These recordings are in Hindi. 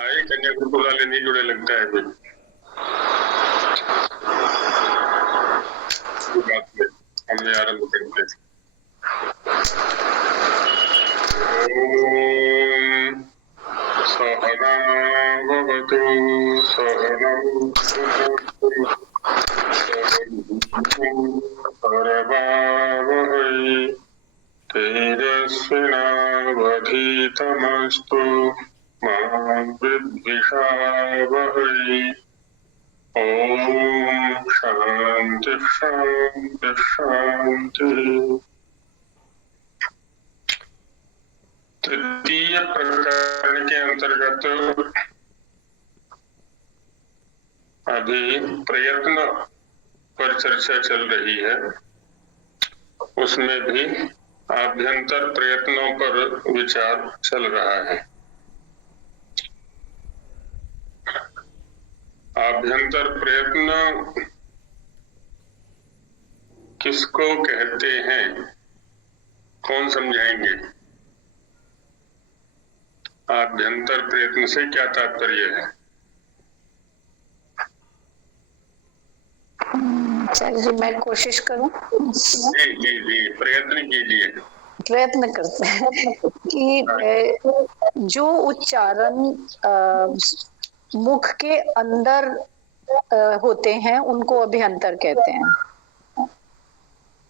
आए कन्या गुरुकुल वाले नहीं जुड़े लगता है कोई बात में। हमने आरंभ करते हैं। ओम सहना भवतु सहनौ भुनक्तु परभावहै तेजस्विनावधीतमस्तु मा विद्विषावहै। ओम शांति शांति शांति। तृतीय प्रकरण के अंतर्गत अभी प्रयत्न पर चर्चा चल रही है। उसमें भी आभ्यंतर प्रयत्नों पर विचार चल रहा है। आभ्यंतर प्रयत्न किसको कहते हैं, कौन समझाएंगे? आभ्यंतर प्रयत्न से क्या तात्पर्य है? चलिए मैं कोशिश करूं। जी जी जी, प्रयत्न कीजिए। प्रयत्न करते हैं कि जो उच्चारण मुख के अंदर होते हैं उनको अभ्यंतर कहते हैं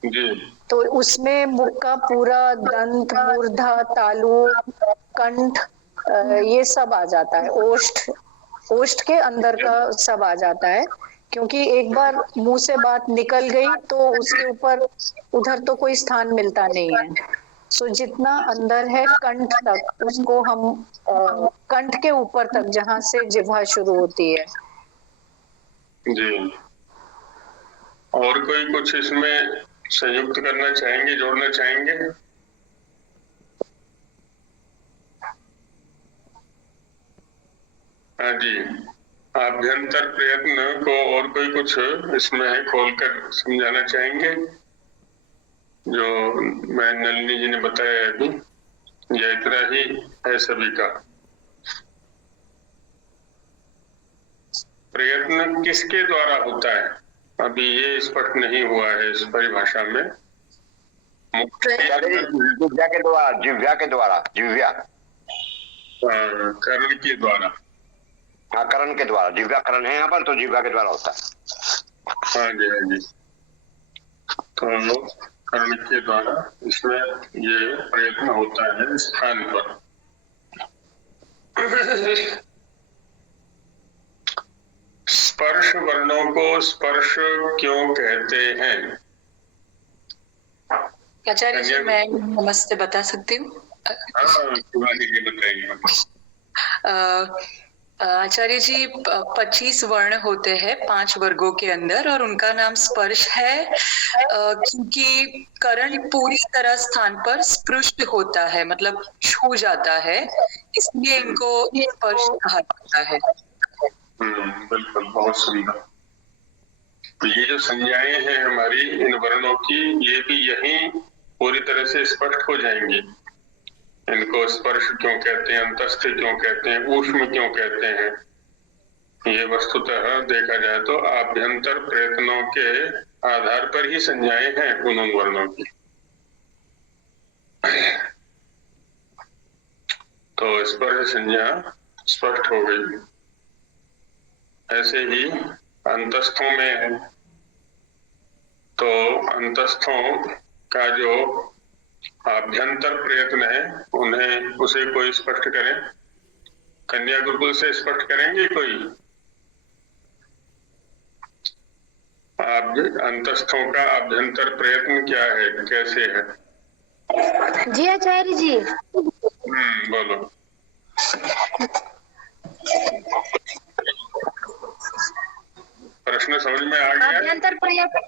जी। तो उसमें मुख का पूरा दंत, मूर्धा, तालु, कंठ ये सब आ जाता है। ओष्ठ के अंदर का सब आ जाता है, क्योंकि एक बार मुंह से बात निकल गई तो उसके ऊपर उधर तो कोई स्थान मिलता नहीं है। सो जितना अंदर है कंठ तक, उसको हम कंठ के ऊपर तक जहाँ से जिह्वा शुरू होती है। जी। और कोई कुछ इसमें संयुक्त करना चाहेंगे, जोड़ना चाहेंगे? हाँ जी। आभ्यंतर प्रयत्न को और कोई कुछ इसमें खोलकर समझाना चाहेंगे? जो मैं नलिनी जी ने बताया अभी, या इतना ही है सभी का? प्रयत्न किसके द्वारा होता है, अभी ये स्पष्ट नहीं हुआ है इस परिभाषा में। जिह्वा के द्वारा, जिह्वा के द्वारा, जिह्वा कर्ण के द्वारा। हाँ, कर्ण के द्वारा। जिह्वा कर्ण है यहाँ पर, तो जिह्वा के द्वारा होता है। हाँ जी, हाँ जी। तो कर्ण के द्वारा इसमें ये प्रयत्न होता है स्थान पर। स्पर्श वर्णों को स्पर्श क्यों कहते हैं? आचार्य जी मैं नमस्ते बता सकती हूँ? आचार्य जी 25 वर्ण होते हैं 5 वर्गों के अंदर, और उनका नाम स्पर्श है क्योंकि कर्ण पूरी तरह स्थान पर स्पृष्ट होता है, मतलब छू जाता है, इसलिए इनको स्पर्श कहा जाता है। बिल्कुल, बहुत सुंदर। तो ये जो संज्ञाएं हैं हमारी इन वर्णों की, ये भी यही पूरी तरह से स्पष्ट हो जाएंगी। इनको स्पर्श क्यों कहते हैं, अंतस्थ क्यों कहते हैं, ऊष्म क्यों कहते हैं, ये वस्तुतः देखा जाए तो आभ्यंतर प्रयत्नों के आधार पर ही संज्ञाएं हैं उन वर्णों की। तो स्पर्श संज्ञा स्पष्ट हो गई। ऐसे ही अंतस्थों में है, तो अंतस्थों का जो आभ्यंतर प्रयत्न है उसे कोई स्पष्ट करें। कन्या गुरुकुल से स्पष्ट करेंगे कोई? अंतस्थों का आभ्यंतर प्रयत्न क्या है, कैसे है? जी आचार्य जी। बोलो। प्रश्न समझ में आ गया? आभ्यंतर प्रयत्न,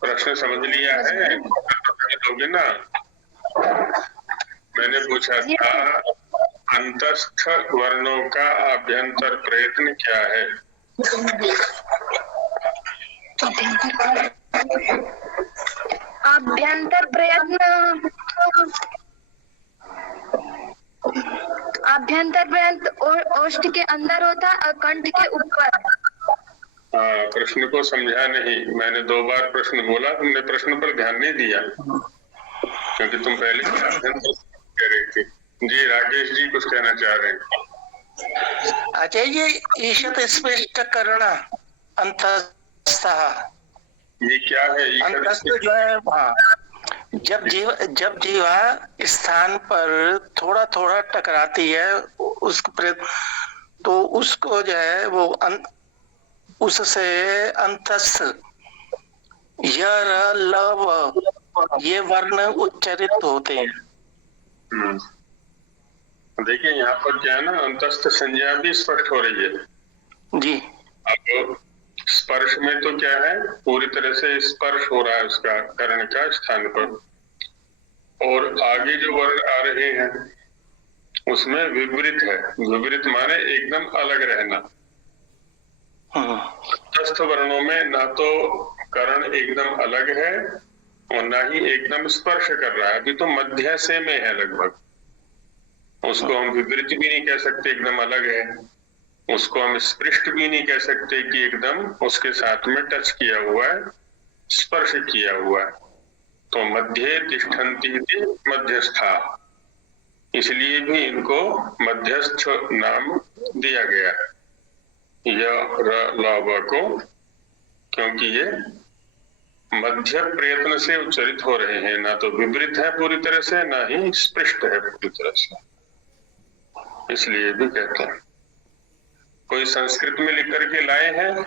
प्रश्न समझ लिया है? लोगे ना? मैंने पूछा था अंतस्थ वर्णों का आभ्यंतर प्रयत्न क्या है? आभ्यंतर प्रयत्न आभ्यंतर पर्यंत ओष्ठ के अंदर होता है और कंठ के ऊपर। हाँ, प्रश्न को समझा नहीं। मैंने 2 बार प्रश्न बोला, तुमने प्रश्न पर ध्यान नहीं दिया क्योंकि तुम पहले कह रही थी। जी राकेश जी कुछ कहना चाह रहे हैं। अच्छा, ये ईशत स्पष्ट करना अंतस्थः, ये क्या है? अंतस्थ जो है, हाँ, जब जीवा स्थान पर थोड़ा थोड़ा टकराती है तो उसको जो है वो उससे अंतस्थ य लव ये वर्ण उच्चारित होते हैं। देखिए यहाँ पर क्या है ना, अंतस्थ संज्ञा भी स्पष्ट हो रही है जी। अब स्पर्श में तो क्या है, पूरी तरह से स्पर्श हो रहा है उसका कर्ण का स्थान पर, और आगे जो वर्ण आ रहे हैं उसमें विपरीत है। विपरीत माने एकदम अलग रहना। तटस्थ वर्णों में ना तो कर्ण एकदम अलग है और ना ही एकदम स्पर्श कर रहा है, अभी तो मध्य से में है लगभग। उसको हम विपरीत भी नहीं कह सकते एकदम अलग है, उसको हम स्पृष्ट भी नहीं कह सकते कि एकदम उसके साथ में टच किया हुआ है, स्पर्श किया हुआ है। तो मध्य तिष्ठन्ति मध्यस्था, इसलिए भी इनको मध्यस्थ नाम दिया गया है को, क्योंकि ये मध्य प्रयत्न से उच्चारित हो रहे हैं, ना तो विपरीत है पूरी तरह से, ना ही स्पृष्ट है पूरी तरह से, इसलिए भी कहते हैं। कोई संस्कृत में लिख करके लाए हैं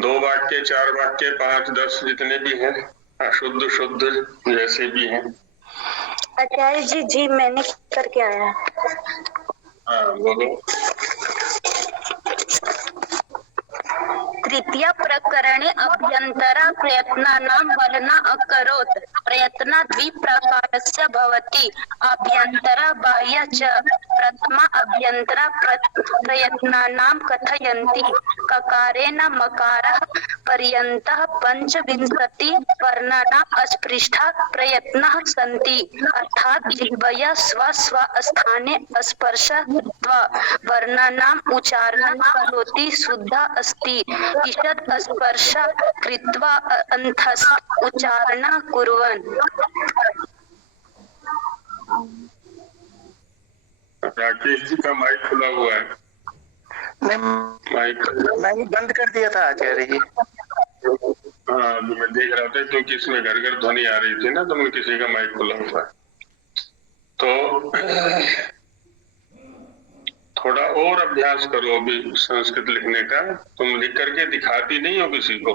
2 वाक्य 4 वाक्य 5 10 जितने भी हैं, अशुद्ध शुद्ध जैसे भी हैं। आचार्य जी, जी मैंने करके आया। हाँ बोलो। तृतीय प्रकरणे अभ्यंतरा प्रयत्नानां वर्णना अकरोत्। प्रयत्न द्विप्रकारस्य भवति, अभ्यंतरा बाह्य च। प्रथमा अभ्यंतरा प्रयत्नानां कथयन्ति। ककारेण मकारः पर्यन्तः 25 वर्णानां अस्पृष्टाः प्रयत्नाः सन्ति, अर्थात् जिह्वया स्व स्थाने स्पर्श कृत्वा वर्णानाम् उच्चारणं करोति शुद्धा अस्ति। ईषद् स्पर्श कृत्वा अंतस्थ उच्चारणं कुर्वन्। राकेश जी का माइक खुला हुआ है। माइक मैंने बंद कर दिया था आचार्य जी। हाँ मैं देख रहा था क्योंकि इसमें घर घर ध्वनि आ रही थी ना, तो मैं किसी का माइक खुला हुआ है। तो थोड़ा और अभ्यास करो अभी संस्कृत लिखने का। तुम लिख करके दिखाती नहीं हो किसी को,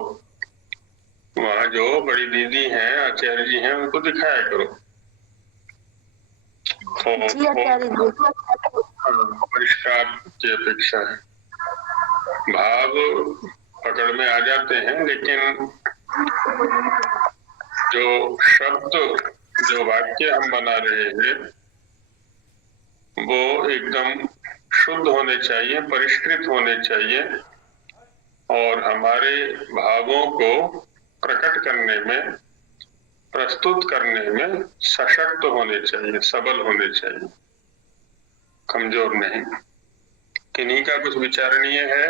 वहाँ जो बड़ी दीदी हैं आचार्य जी हैं उनको दिखाया करो। परिष्कार की अपेक्षा है, भाव पकड़ में आ जाते हैं, लेकिन जो शब्द जो वाक्य हम बना रहे हैं वो एकदम शुद्ध होने चाहिए, परिष्कृत होने चाहिए, और हमारे भावों को प्रकट करने में, प्रस्तुत करने में सशक्त होने चाहिए, सबल होने चाहिए, कमजोर नहीं। किन्हीं का कुछ विचारणीय है?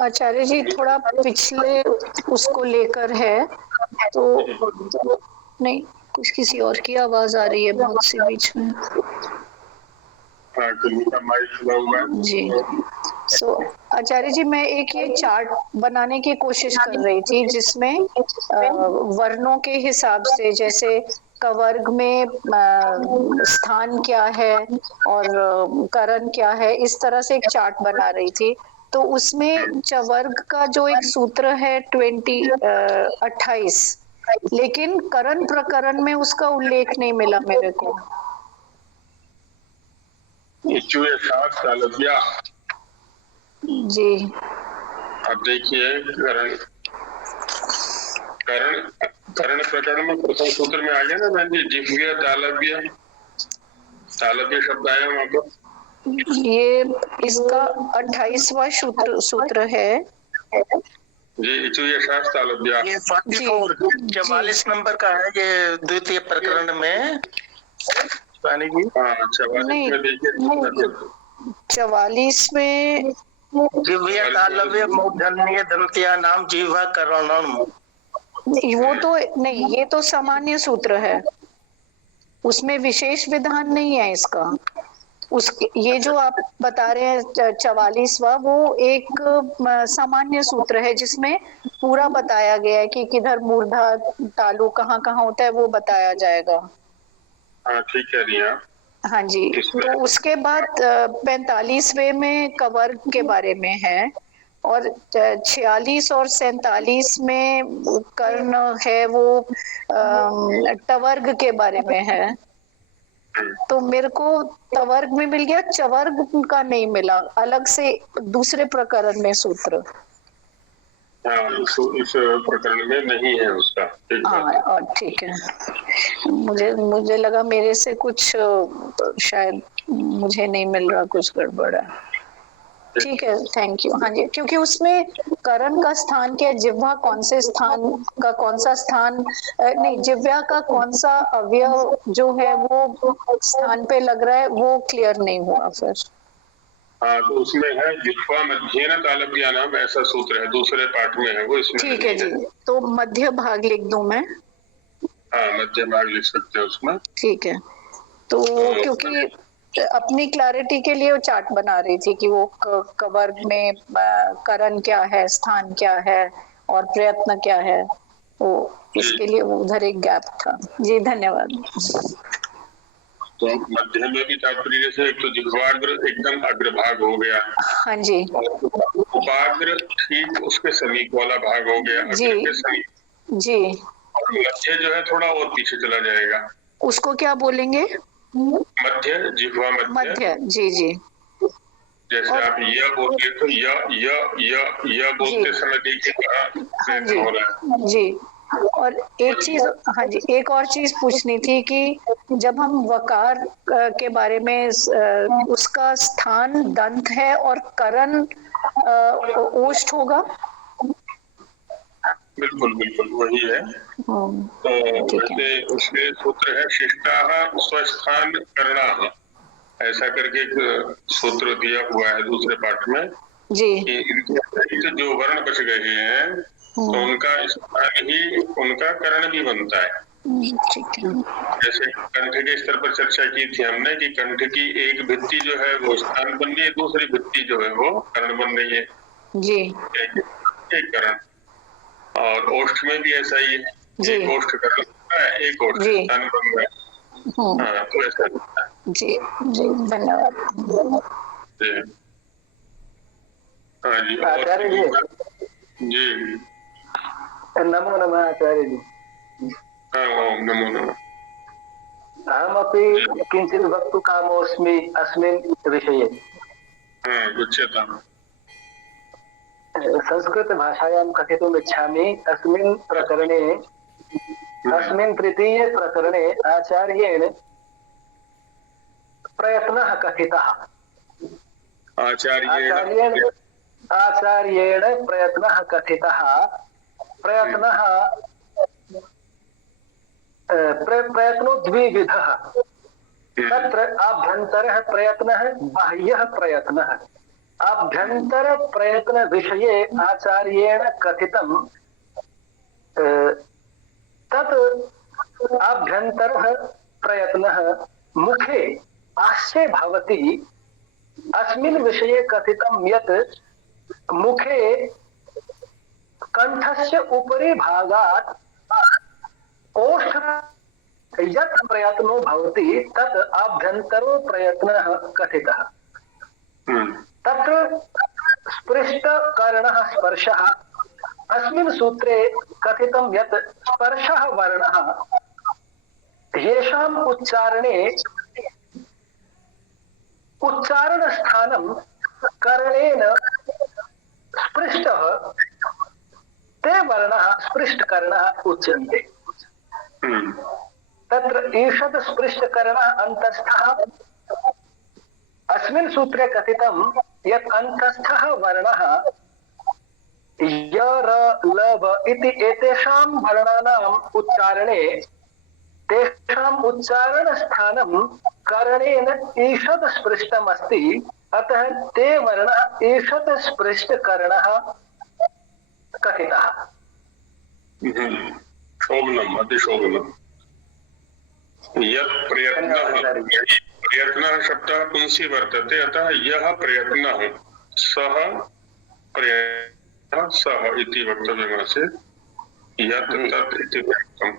आचार्य जी थोड़ा पिछले उसको लेकर है, तो नहीं कुछ किसी और की आवाज आ रही है बहुत सी बीच में। जी आचार्य जी, मैं एक ये चार्ट बनाने की कोशिश कर रही थी जिसमें वर्णों के हिसाब से, जैसे कवर्ग में स्थान क्या है और करण क्या है, इस तरह से एक चार्ट बना रही थी। तो उसमें चवर्ग का जो एक सूत्र है 28, लेकिन करण प्रकरण में उसका उल्लेख नहीं मिला मेरे को। जी अब देखिए करण प्रकरण में प्रथम सूत्र में आ गया ना बहन जी, जिह्व्य तालव्य, तालव्य शब्द आया वहां पर। ये इसका 28वां सूत्र है। जी इचु यशास्तालव्या। ये 44 44 नंबर का है ये द्वितीय प्रकरण में स्वामी जी। हाँ 44 में देखिए 44 में जिह्वा तालव्य मूर्धन्य दंत्या नाम जिह्वा करणम। वो तो नहीं, ये तो सामान्य सूत्र है, उसमें विशेष विधान नहीं है इसका। उस ये जो आप बता रहे हैं 44वां, वो एक सामान्य सूत्र है जिसमें पूरा बताया गया है कि किधर मूर्धा तालु कहाँ कहाँ होता है, वो बताया जाएगा। हाँ ठीक कह रही हैं आप। हाँ जी। तो उसके बाद 45वें में कवर्ग के बारे में है, और 46 और 47 में कर्ण है, वो टवर्ग के बारे में है। तो मेरे को तवर्ग में मिल गया, चवर्ग का नहीं मिला, अलग से दूसरे प्रकरण में सूत्र। हाँ इस प्रकरण में नहीं है उसका। हाँ और ठीक है, मुझे लगा मेरे से कुछ शायद मुझे नहीं मिल रहा, कुछ गड़बड़ है। ठीक है, थैंक यू। हाँ जी, क्योंकि उसमें करण का स्थान क्या, जिह्वा कौन से स्थान का कौन सा स्थान, नहीं जिह्वा का कौन सा अवयव जो है वो स्थान पे लग रहा है, वो क्लियर नहीं हुआ फिर। हाँ तो उसमें है जिह्वा मध्येन तालव्या नाम, ऐसा सूत्र है, दूसरे पाठ में है वो, इसमें ठीक है जी। तो मध्य भाग लिख दूं मैं? हाँ मध्य भाग लिख सकते हैं उसमें। ठीक है। तो क्योंकि अपनी क्लैरिटी के लिए वो चार्ट बना रही थी कि वो कवर्ग में करण क्या है, स्थान क्या है और प्रयत्न क्या है, वो इसके लिए वो उधर एक गैप था। जी धन्यवाद। तो मध्य में भी तात्पर्य से एक तो जिह्वाग्र एकदम अग्रभाग हो गया। हाँ जी। उपाग्र ठीक उसके समीप वाला भाग हो गया, जी अग्र के समीप। जी। और मध्य जो है थोड़ा और पीछे चला जाएगा। उसको क्या बोलेंगे? मध्य, जिह्वा मध्य। जी जी। जैसे आप य बोलिए तो य बोलते समय देखिए कहाँ हाँ जी हो रहा है। जी। और एक चीज, हाँ जी, एक और चीज पूछनी थी कि जब हम वकार के बारे में, उसका स्थान दंत है और करण ओष्ठ होगा। बिल्कुल बिल्कुल वही है। तो वैसे उसके सूत्र है शिष्टाः स्वस्थान करणाः, ऐसा करके एक सूत्र दिया हुआ है दूसरे पाठ में जी। कि इनके जो वर्ण बच गए हैं तो उनका स्थान ही उनका कर्ण भी बनता है। ठीक है। जैसे कंठ के स्तर पर चर्चा की थी हमने कि कंठ की एक भित्ति जो है वो स्थान बन रही है, दूसरी भित्ति जो है वो कर्ण बन रही है जी। एक कर्ण। और ओष्ठ में भी ऐसा ही है, एक ओष्ठ कर्ण है, एक ओष्ठ स्थान बन रहा है। हाँ तो ऐसा होता है। जी जी धन्यवाद। जी हाँ जी। आचार्य जी नमो नमः आचार्य जी। नमो नमः। अहमपि किंचित् वक्तुं कामोऽस्मि अस्मिन् विषये। उच्यताम्। संस्कृत भाषायां कथितुम् इच्छामि। अस्मिन् प्रकरणे, अस्मिन् तृतीये प्रकरणे आचार्येण प्रयत्नः कथितः। आचार्येण प्रयत्नः कथितः। प्रयत्नः प्रयत्नो द्विविधः। तत्र आभ्यन्तरः प्रयत्नः, बाह्यः प्रयत्नः। आभ्यन्तर प्रयत्न विषये आचार्येण कथितं तत् आभ्यन्तरः प्रयत्नः मुखे आस्ये भवति। अस्मिन् विषये कथितं यत् मुखे कंठस्य उपरि भागात् ओष्ठ यत् प्रयत्नो भवति तत् आभ्यन्तरो प्रयत्नः कथितः। तत्र स्पृष्टकर्णः स्पर्शः। अस्मिन् सूत्रे कथितं यत् स्पर्शः वर्णः येषाम् उच्चारणे उच्चारणस्थानं कर्णेन स्पृष्टः ते वर्णः स्पृष्टकर्णः उच्यन्ते। तत्र ईषत् स्पृष्टकर्णः अन्तस्थः। अस्मिन् सूत्रे कथितं यत् अन्तस्थः वर्णः य र ल व इति एतेषां वर्णानाम् उच्चारणे तेषाम् उच्चारण स्थानं करणेन ईषत् स्पृष्टमस्ति, अतः ते वर्ण ईषत् स्पृष्ट करणः कथितः। शोभनम्, अतिशोभनम्। यत् प्रयत्नः शब्दः पुंसि वर्तते, अतः यः प्रयत्नः सः प्रयत्नः सः इति वक्तव्यमासीत्। यत् तत् इति व्यक्तम्।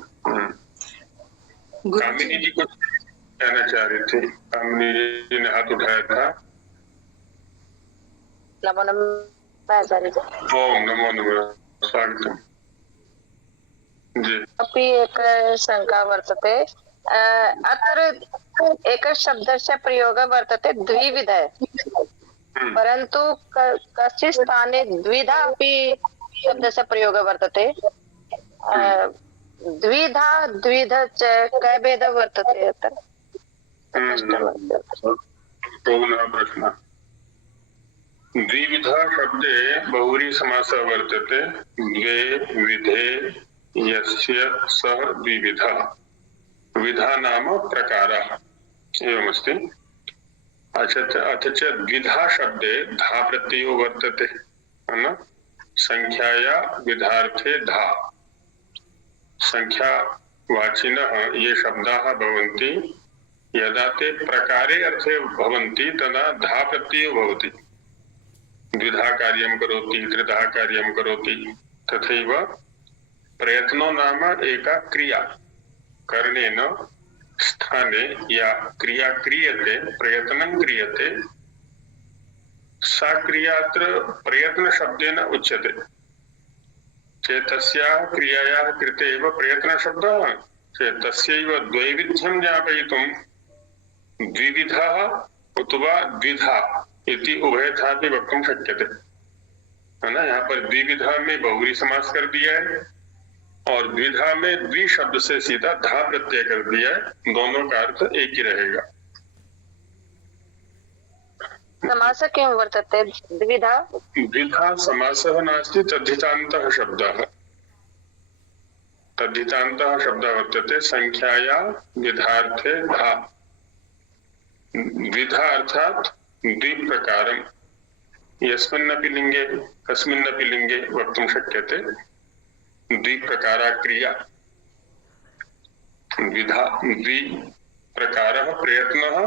कामिनी जी कुछ कहना चाह रही थी, कामिनी जी ने हाथ उठाया था। नमो नमः आचार्य जी। ओम नमो नमः, स्वागतम् जी। अपि एक शंका वर्तते, अत्र एक शब्दस्य प्रयोगः वर्तते द्विविध, परन्तु कश्चित् स्थाने द्विधा अपि शब्दस्य प्रयोगः वर्तते। द्विधा द्विध च कः भेदः वर्तते अत्र? प्रश्न। द्विविधा शब्दे बहुव्रीहि समासः वर्तते। द्वे विधे यस्य सः द्विविधः। विधा नाम प्रकारः एवमस्ति। अथ च द्विधा शब्दे धा प्रत्ययो वर्तते, है न? संख्याया विधार्थे धा। संख्यावाचिनः ये शब्दाः भवन्ति, यदा ते प्रकारे अर्थे भवन्ति तदा धा प्रत्ययो भवति। द्विधा कार्यं करोति, त्रिधा कार्यं करोति। तथैव प्रयत्नो नाम एका क्रिया, करणेन स्थाने या क्रिया क्रियते, प्रयत्नं क्रियते, सा क्रिया अत्र प्रयत्न शब्देन उच्यते। चेतस्याः क्रियायाः कृते एव प्रयत्न शब्दः चेत् तस्यैव द्वैविध्यं ज्ञापयितुं द्विविधः अथवा द्विधा इति उभयथापि वक्तुं शक्यते, है ना? यहाँ पर द्विविधा में बहुव्रीहि समास कर दिया है और द्विधा में द्वि शब्द से सीधा धा प्रत्यय कर दिया है। दोनों का अर्थ एक ही रहेगा। समासः किं वर्तते? द्विधा द्विधा समासः नास्ति, तद्धितान्तः शब्दः। तद्धितान्तः शब्दः वर्तते संख्याया विधार्थे धा। द्विधा अर्थात द्विप्रकारं यस्मिन्नपि लिंगे कस्मिन्नपि लिंगे वक्तुं शक्यते। द्विप्रकारा क्रिया, द्विधा द्विप्रकारः प्रयत्नः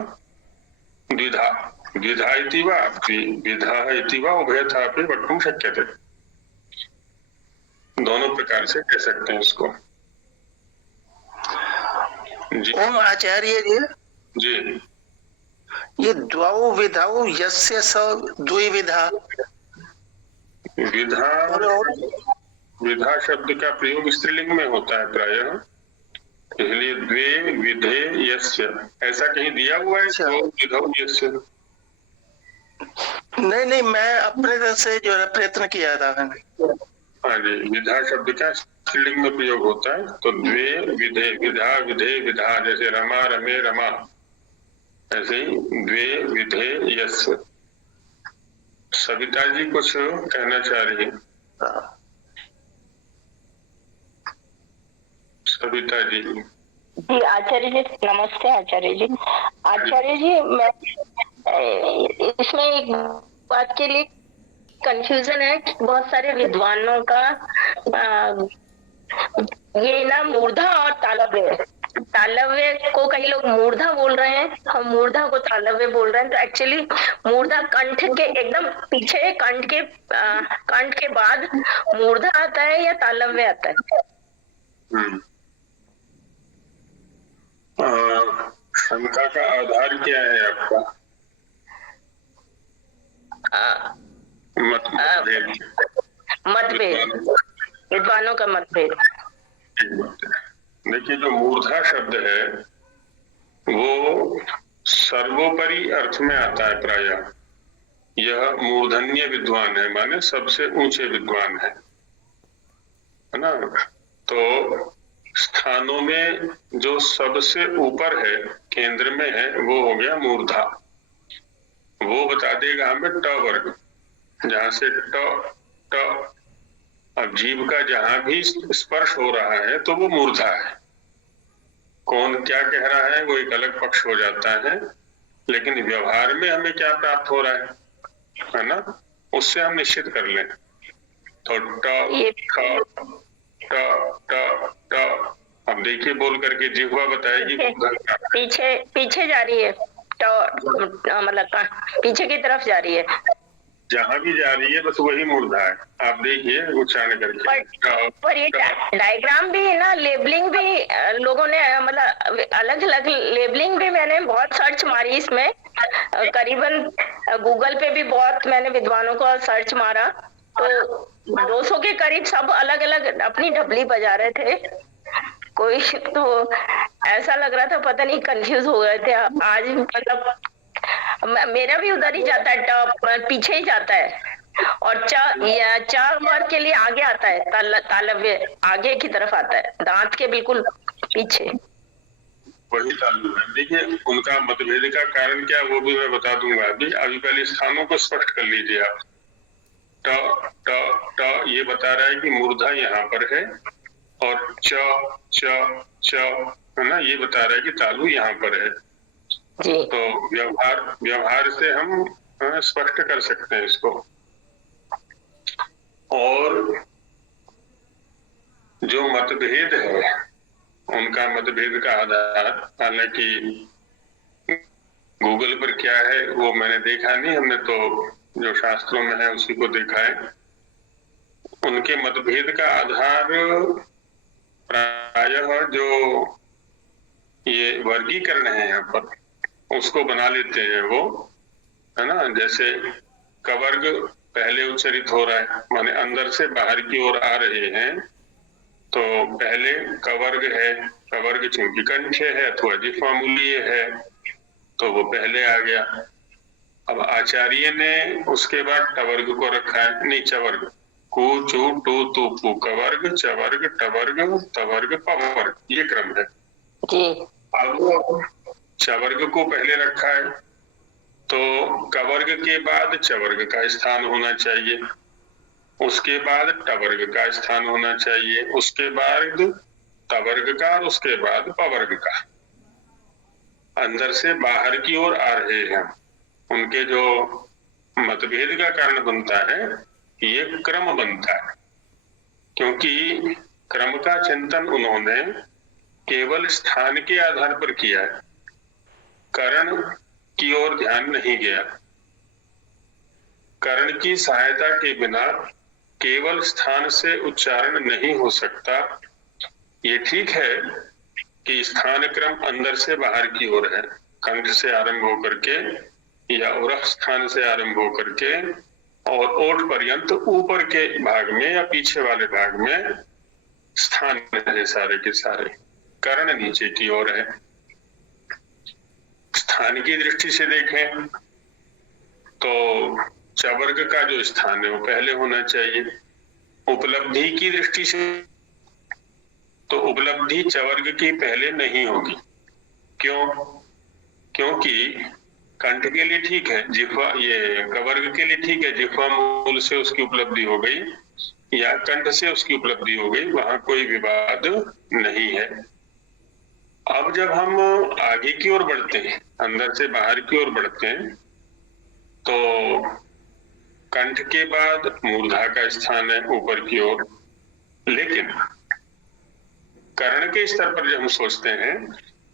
द्विधा, द्विधा इति वा द्विविधः इति वा उभयथापि वक्तुं शक्यते। दोनों प्रकार से कह सकते हैं इसको जी। ओम आचार्य जी, ये द्वौ विधौ यस्य स द्विविधा, विधा शब्द का प्रयोग स्त्रीलिंग में होता है प्रायः, इसलिए द्वे विधे यस्य ऐसा कहीं दिया हुआ है तो विधौ यस्य। नहीं, मैं अपने तरफ से जो है प्रयत्न किया था मैंने। हाँ जी, विधा शब्द का स्त्रीलिंग में प्रयोग होता है तो द्वे विधे, विधा विधे विधा, जैसे रमा रमे रमा, ऐसे ही द्वे विधे यस्य। सविता जी कुछ कहना चाह रही है? सविता जी। जी आचार्य जी नमस्ते। आचार्य जी, आचार्य जी मैं इसमें एक बात के लिए कंफ्यूजन है कि बहुत सारे विद्वानों का ये ना मूर्धा और तालव्य, तालव्य को कई लोग मूर्धा बोल रहे हैं, हम मूर्धा को तालव्य बोल रहे हैं। तो एक्चुअली मूर्धा कंठ के एकदम पीछे, कंठ के बाद मूर्धा आता है या तालव्य आता है? शंका का आधार क्या है आपका? मतभेद, विद्वानों का मतभेद। देखिए, जो मूर्धा शब्द है वो सर्वोपरि अर्थ में आता है प्रायः। यह मूर्धन्य विद्वान है, माने सबसे ऊंचे विद्वान है ना? तो स्थानों में जो सबसे ऊपर है, केंद्र में है, वो हो गया मूर्धा। वो बता देगा हमें ट वर्ग, जहां से ट अब जीव का जहां भी स्पर्श हो रहा है तो वो मूर्धा है। कौन क्या कह रहा है वो एक अलग पक्ष हो जाता है, लेकिन व्यवहार में हमें क्या प्राप्त हो रहा है ना, उससे हम निश्चित कर लें। तो ट अब देखिए बोल करके जिह्वा बताएगी पीछे पीछे जा रही है, मतलब पीछे की तरफ जा रही है, जहां भी जा रही है बस वही मूर्धा है। आप देखिए उच्चारण करके। पर ये डायग्राम भी है ना, लेबलिंग भी लोगों ने मतलब अलग अलग लेबलिंग भी, मैंने बहुत सर्च मारी इसमें, करीबन गूगल पे भी बहुत मैंने विद्वानों को सर्च मारा, तो 200 के करीब सब अलग अलग अपनी ढबली बजा रहे थे। कोई तो ऐसा लग रहा था पता नहीं, कंफ्यूज हो गए थे। आज मतलब मेरा भी उधर ही जाता है, पीछे ही जाता है, और चा वर्ग के लिए आगे आता है, तालव्य आगे की तरफ आता है, दांत के बिल्कुल पीछे। वही तालु है। देखिए उनका मतभेद का कारण क्या वो भी मैं बता दूंगा अभी पहले स्थानों को स्पष्ट कर लीजिए आप। ट ये बता रहा है कि मूर्धा यहाँ पर है, और च है ना, ये बता रहा है कि तालु यहाँ पर है। तो व्यवहार से हम स्पष्ट कर सकते हैं इसको। और जो मतभेद है उनका मतभेद का आधार, हालांकि गूगल पर क्या है वो मैंने देखा नहीं, हमने तो जो शास्त्रों में है उसी को देखा है। उनके मतभेद का आधार प्रायः जो ये वर्गीकरण है यहाँ पर उसको बना लेते हैं वो, है ना। जैसे कवर्ग पहले उच्चरित हो रहा है, माने अंदर से बाहर की ओर आ रहे हैं, तो पहले कवर्ग है, कवर्ग चूंकि कंठ है अथवा जिह्वामूलीय है तो वो पहले आ गया। अब आचार्य ने उसके बाद टवर्ग को रखा है, नहीं चवर्ग, कु चू टू तू पू, कवर्ग चवर्ग टवर्ग तवर्ग पवर्ग, ये क्रम है। अब चवर्ग को पहले रखा है तो कवर्ग के बाद चवर्ग का स्थान होना चाहिए, उसके बाद टवर्ग का स्थान होना चाहिए, उसके बाद तवर्ग का, उसके बाद पवर्ग का। अंदर से बाहर की ओर आ रहे हैं। उनके जो मतभेद का कारण बनता है ये क्रम बनता है, क्योंकि क्रम का चिंतन उन्होंने केवल स्थान के आधार पर किया है, करण की ओर ध्यान नहीं गया। करण की सहायता के बिना केवल स्थान से उच्चारण नहीं हो सकता। ये ठीक है कि स्थान क्रम अंदर से बाहर की ओर है, कंठ से आरंभ होकर के या उरह स्थान से आरंभ होकर के और ओठ पर्यंत ऊपर के भाग में या पीछे वाले भाग में स्थान है सारे के सारे, कर्ण नीचे की ओर है। स्थान की दृष्टि से देखें तो चवर्ग का जो स्थान है वो पहले होना चाहिए। उपलब्धि की दृष्टि से तो उपलब्धि चवर्ग की पहले नहीं होगी। क्यों? क्योंकि कंठ के लिए ठीक है, जिह्वा ये कवर्ग के लिए ठीक है, जिह्वा मूल से उसकी उपलब्धि हो गई या कंठ से उसकी उपलब्धि हो गई, वहां कोई विवाद नहीं है। अब जब हम आगे की ओर बढ़ते हैं, अंदर से बाहर की ओर बढ़ते हैं, तो कंठ के बाद मूर्धा का स्थान है ऊपर की ओर, लेकिन कर्ण के स्तर पर जब हम सोचते हैं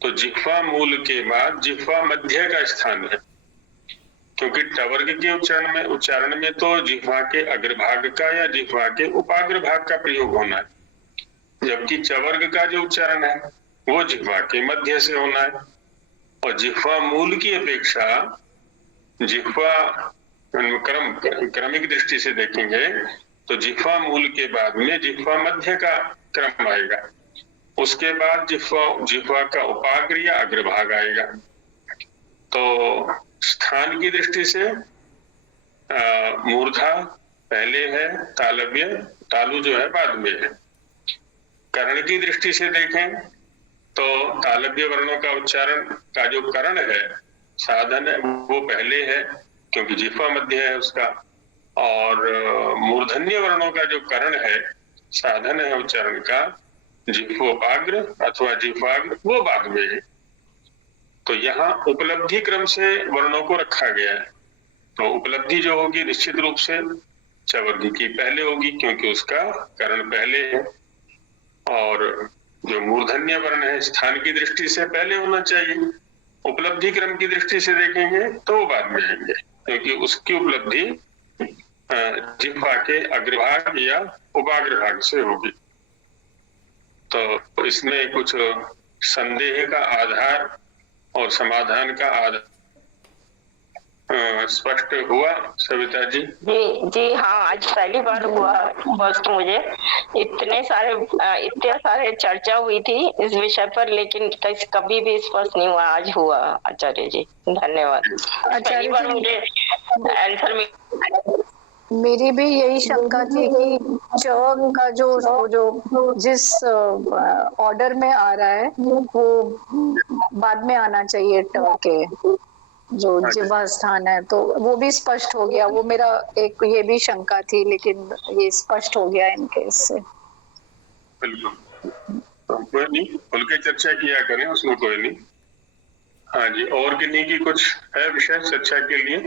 तो जिह्वा मूल के बाद जिह्वा मध्य का स्थान है, क्योंकि टवर्ग के उच्चारण में तो जिह्वा के अग्रभाग का या जिह्वा के उपाग्र भाग का प्रयोग होना है, जबकि चवर्ग का जो उच्चारण है वो जिह्वा के मध्य से होना है। और जिह्वा मूल की अपेक्षा जिह्वा क्रमिक दृष्टि से देखेंगे तो जिह्वा मूल के बाद में जिह्वा मध्य का क्रम आएगा, उसके बाद जिह्वा का उपाग्र या अग्रभाग आएगा। तो स्थान की दृष्टि से मूर्धा पहले है, तालव्य तालु जो है बाद में है। कर्ण की दृष्टि से देखें तो तालव्य वर्णों का उच्चारण का जो करण है, साधन है, वो पहले है क्योंकि जिह्वा मध्य है उसका, और मूर्धन्य वर्णों का जो करण है, साधन है उच्चारण का, जिह्वोपाग्र अथवा जिह्वाग्र, वो बाद में है। तो यहाँ उपलब्धि क्रम से वर्णों को रखा गया है। तो उपलब्धि जो होगी निश्चित रूप से चवर्गी की पहले होगी, क्योंकि उसका करण पहले है, और जो मूर्धन्य वर्ण है स्थान की दृष्टि से पहले होना चाहिए। उपलब्धि क्रम की दृष्टि से देखेंगे तो वो बाद में आएंगे, क्योंकि उसकी उपलब्धि जिह्वा के अग्रभाग या उपाग्र भाग से होगी। तो इसमें कुछ संदेह का आधार और समाधान का आधार स्पष्ट हुआ सविता जी? जी हाँ, आज पहली बार हुआ बस मुझे। इतने सारे चर्चा हुई थी इस विषय पर, लेकिन कभी भी स्पष्ट नहीं हुआ, आज हुआ आचार्य जी, धन्यवाद। पहली बार मुझे आंसर में मेरी भी यही शंका थी कि च का जो जिस ऑर्डर में आ रहा है वो बाद में आना चाहिए ट के जो जिह्वा स्थान है, तो वो भी स्पष्ट हो गया। वो मेरा एक ये भी शंका थी, लेकिन ये स्पष्ट हो गया इनके इससे। बिल्कुल, तो कोई नहीं, खुल के चर्चा किया करें, उसमें कोई नहीं। हाँ जी, और किन्हीं की कुछ है विषय चर्चा के लिए?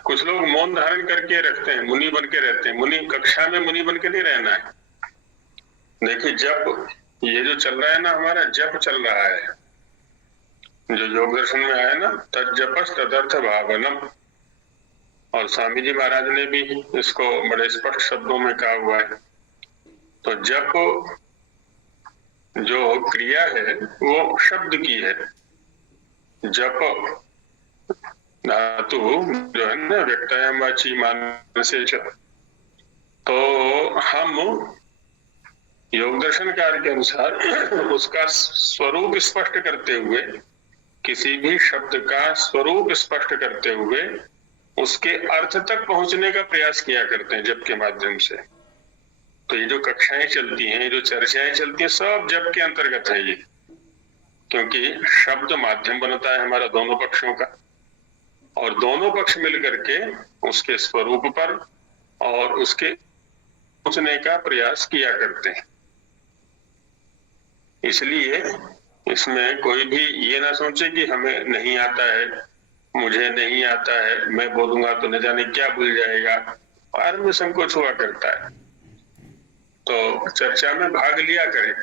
कुछ लोग मौन धारण करके रखते हैं, मुनि बन के रहते हैं। मुनि कक्षा में मुनि बन के नहीं रहना है। देखिए, जब ये जो चल रहा है ना, हमारा जप चल रहा है, जो योग दर्शन में आया ना, तज्जपस तदर्थ भावनम, और स्वामी जी महाराज ने भी इसको बड़े स्पष्ट शब्दों में कहा हुआ है। तो जप जो क्रिया है वो शब्द की है। जप धातु जो है ना, व्यक्तायाम वाची मानसे च, तो हम योग दर्शन कार्य के अनुसार उसका स्वरूप स्पष्ट करते हुए, किसी भी शब्द का स्वरूप स्पष्ट करते हुए उसके अर्थ तक पहुंचने का प्रयास किया करते हैं जप के माध्यम से। तो ये जो कक्षाएं चलती हैं, ये जो चर्चाएं चलती हैं, सब जप के अंतर्गत है ये, क्योंकि शब्द माध्यम बनता है हमारा दोनों पक्षों का, और दोनों पक्ष मिल करके उसके स्वरूप पर और उसके पहुंचने का प्रयास किया करते हैं। इसलिए इसमें कोई भी ये ना सोचे कि हमें नहीं आता है, मुझे नहीं आता है, मैं बोलूंगा तो न जाने क्या भूल जाएगा, और में संकोच हुआ करता है। तो चर्चा में भाग लिया करें।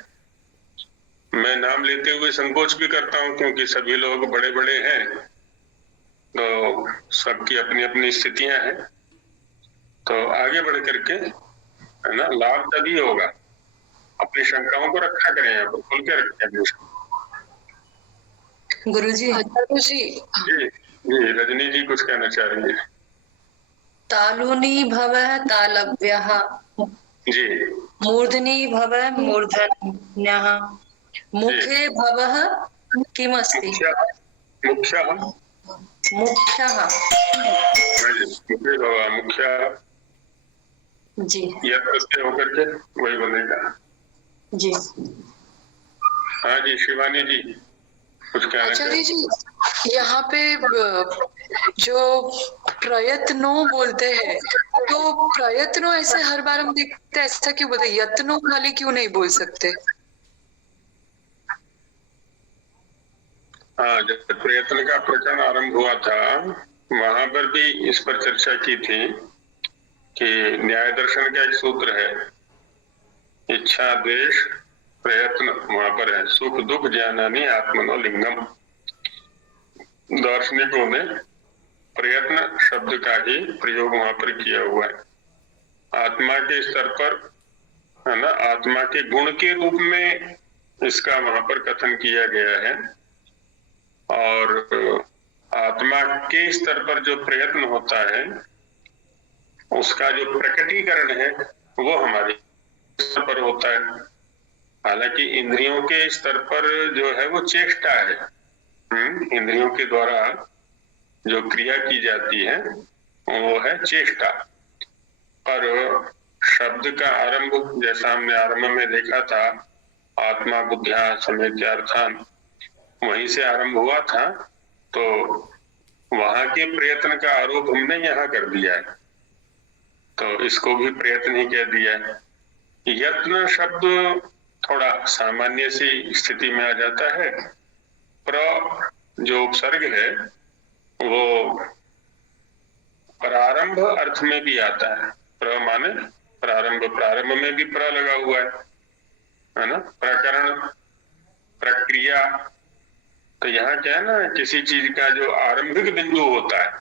मैं नाम लेते हुए संकोच भी करता हूं, क्योंकि सभी लोग बड़े बड़े हैं, तो सबकी अपनी अपनी स्थितियां हैं। तो आगे बढ़ करके, है ना, लाभ तभी होगा। अपनी शंकाओं को रखा करें, यहाँ पर खुल के रखें। गुरुजी, जी रजनी जी कुछ कहना चाह रही है। तालुनी भवः तालव्यः, जी मूर्धनि भवः मूर्धन्यः, मुखे भवः किमस्ति? मुख्यः मुख्यः जी, यत्र होकर के वही बनेगा। जी हाँ जी, शिवानी जी कुछ कहना आचार्य जी, यहाँ पे जो प्रयत्नो बोलते हैं, तो प्रयत्नो ऐसे हर बार हम देखते हैं, ऐसा क्यों बोलते हैं? यत्नो खाली क्यों नहीं बोल सकते? हाँ, जब प्रयत्न का प्रकरण आरंभ हुआ था, वहां पर भी इस पर चर्चा की थी कि न्याय दर्शन का एक सूत्र है, इच्छा द्वेष प्रयत्न, वहां पर है सुख दुख ज्ञानानि आत्मनो लिंगम। दार्शनिकों ने प्रयत्न शब्द का ही प्रयोग वहां पर किया हुआ है। आत्मा के स्तर पर, है ना, आत्मा के गुण के रूप में इसका वहां पर कथन किया गया है, और आत्मा के स्तर पर जो प्रयत्न होता है उसका जो प्रकटीकरण है वो हमारे स्तर पर होता है। हालांकि इंद्रियों के स्तर पर जो है वो चेष्टा है, इंद्रियों के द्वारा जो क्रिया की जाती है वो है चेष्टा। पर शब्द का आरंभ, जैसा हमने आरंभ में देखा था, आत्मा बुद्ध्या समेत्यार्थान, वहीं से आरंभ हुआ था। तो वहां के प्रयत्न का आरोप हमने यहाँ कर दिया है, तो इसको भी प्रयत्न ही कह दिया है। यत्न शब्द थोड़ा सामान्य सी स्थिति में आ जाता है। प्र जो उपसर्ग है वो प्रारंभ अर्थ में भी आता है। प्र माने प्रारंभ, प्रारंभ में भी प्र लगा हुआ है ना। प्रकरण, प्रक्रिया, तो यहाँ क्या है ना, किसी चीज का जो आरंभिक बिंदु होता है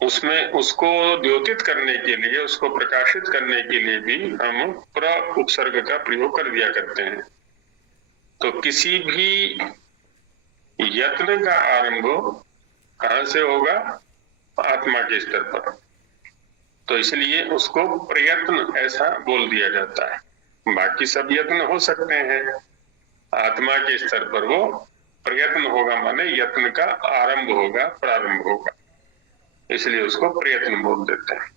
उसमें उसको द्योतित करने के लिए, उसको प्रकाशित करने के लिए भी हम प्र उपसर्ग का प्रयोग कर दिया करते हैं। तो किसी भी यत्न का आरंभ कहाँ से होगा? आत्मा के स्तर पर। तो इसलिए उसको प्रयत्न ऐसा बोल दिया जाता है। बाकी सब यत्न हो सकते हैं, आत्मा के स्तर पर वो प्रयत्न होगा, माने यत्न का आरंभ होगा, प्रारंभ होगा, इसलिए उसको प्रयत्न बोल देते हैं।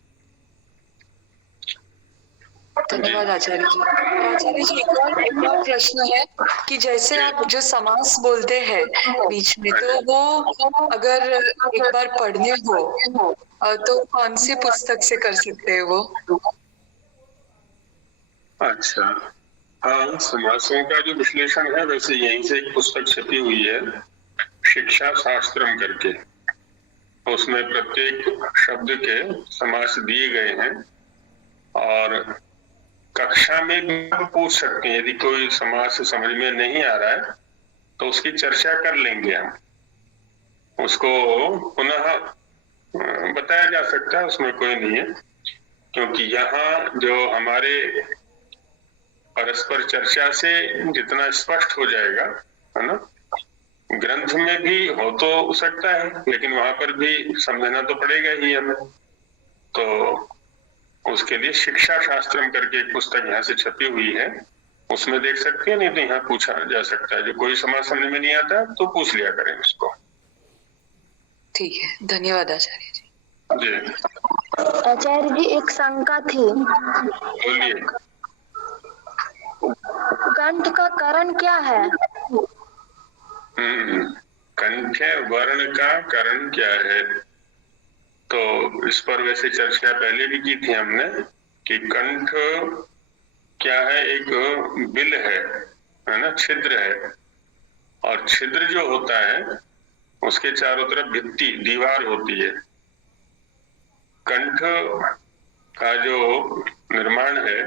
धन्यवाद आचार्य जी। आचार्य जी, एक और प्रश्न है कि जैसे आप जो समास बोलते हैं बीच में, तो वो अगर एक बार पढ़ने हो तो कौन सी पुस्तक से कर सकते हैं वो? अच्छा, हाँ, समासों का जो विश्लेषण है वैसे यहीं से एक पुस्तक छपी हुई है, शिक्षा शास्त्रम करके। उसमें प्रत्येक शब्द के समास दिए गए हैं और कक्षा में भी पूछ सकते हैं। यदि कोई समास समझ में नहीं आ रहा है तो उसकी चर्चा कर लेंगे हम, उसको पुनः बताया जा सकता है, उसमें कोई नहीं है। क्योंकि यहाँ जो हमारे परस्पर चर्चा से जितना स्पष्ट हो जाएगा, है ना, ग्रंथ में भी हो तो सकता है, लेकिन वहां पर भी समझना तो पड़ेगा ही हमें। तो उसके लिए शिक्षा शास्त्रम करके एक पुस्तक यहाँ से छपी हुई है, उसमें देख सकते हैं। नहीं तो यहाँ पूछा जा सकता है, जो कोई समास समझ में नहीं आता तो पूछ लिया करें उसको। ठीक है, धन्यवाद आचार्य जी। जी आचार्य जी, एक शंका थी। बोलिए। कंठ का करण क्या है? कंठ वर्ण का करण क्या है? तो इस पर वैसे चर्चा पहले भी की थी हमने कि कंठ क्या है, एक बिल है ना, छिद्र है। और छिद्र जो होता है उसके चारों तरफ भित्ति, दीवार होती है। कंठ का जो निर्माण है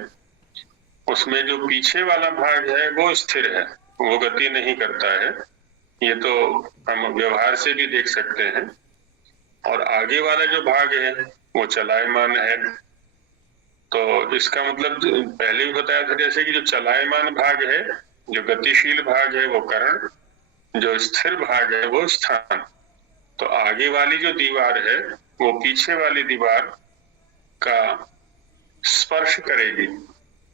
उसमें जो पीछे वाला भाग है वो स्थिर है, वो गति नहीं करता है। ये तो हम व्यवहार से भी देख सकते हैं। और आगे वाला जो भाग है वो चलायमान है। तो इसका मतलब पहले भी बताया था जैसे कि जो चलायमान भाग है, जो गतिशील भाग है वो करण, जो स्थिर भाग है वो स्थान। तो आगे वाली जो दीवार है वो पीछे वाली दीवार का स्पर्श करेगी,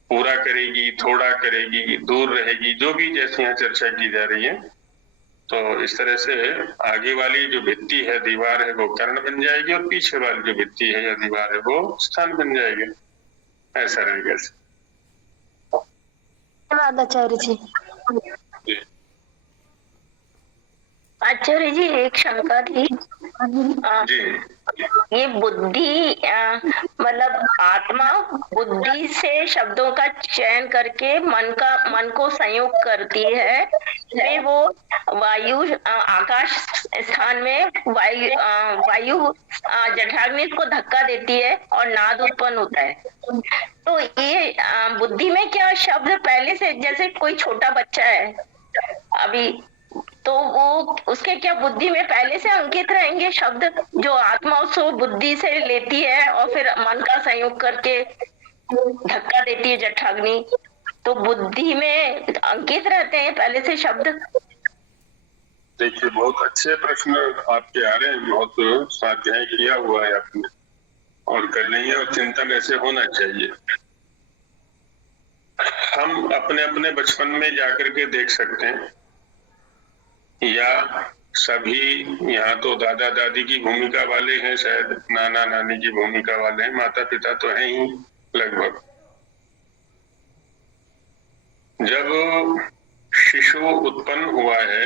पूरा करेगी, थोड़ा करेगी, दूर रहेगी, जो भी जैसे यहाँ चर्चा की जा रही है। तो इस तरह से आगे वाली जो भित्ति है, दीवार है, वो कर्ण बन जाएगी और पीछे वाली जो भित्ति है या दीवार है वो स्थान बन जाएगी। ऐसा रहेगा। धन्यवाद आचार्य जी। आचार्य जी, एक शंका थी। जी। ये बुद्धि मतलब आत्मा बुद्धि से शब्दों का चयन करके मन को संयोग करती है, फिर वो वायु आकाश स्थान में वायु जठराग्नि को धक्का देती है और नाद उत्पन्न होता है। तो ये बुद्धि में क्या शब्द पहले से, जैसे कोई छोटा बच्चा है अभी, तो वो उसके क्या बुद्धि में पहले से अंकित रहेंगे शब्द, जो आत्मा उसको बुद्धि से लेती है और फिर मन का संयोग करके धक्का देती है जठराग्नि, तो बुद्धि में अंकित रहते हैं पहले से शब्द? देखिए, बहुत अच्छे प्रश्न आपके आ रहे हैं, बहुत स्वाध्याय किया हुआ है आपने और कर रही है, और चिंतन ऐसे होना चाहिए। हम अपने अपने बचपन में जाकर के देख सकते हैं, या सभी यहाँ तो दादा दादी की भूमिका वाले हैं, शायद नाना नानी की भूमिका वाले हैं, माता पिता तो हैं ही लगभग। जब शिशु उत्पन्न हुआ है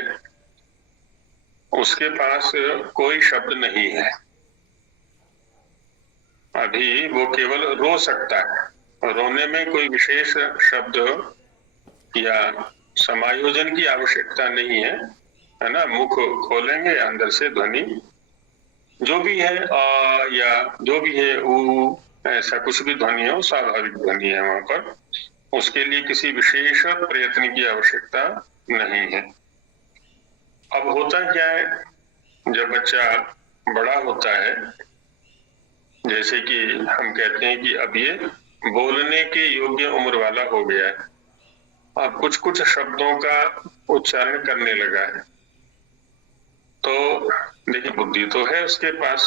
उसके पास कोई शब्द नहीं है। अभी वो केवल रो सकता है। रोने में कोई विशेष शब्द या समायोजन की आवश्यकता नहीं है ना। मुख खोलेंगे, अंदर से ध्वनि जो भी है या जो भी है ऊ, ऐसा कुछ भी ध्वनि हो, स्वाभाविक ध्वनि है वहां पर। उसके लिए किसी विशेष प्रयत्न की आवश्यकता नहीं है। अब होता क्या है, जब बच्चा बड़ा होता है, जैसे कि हम कहते हैं कि अब ये बोलने के योग्य उम्र वाला हो गया है, अब कुछ कुछ शब्दों का उच्चारण करने लगा है, तो देखिए बुद्धि तो है उसके पास,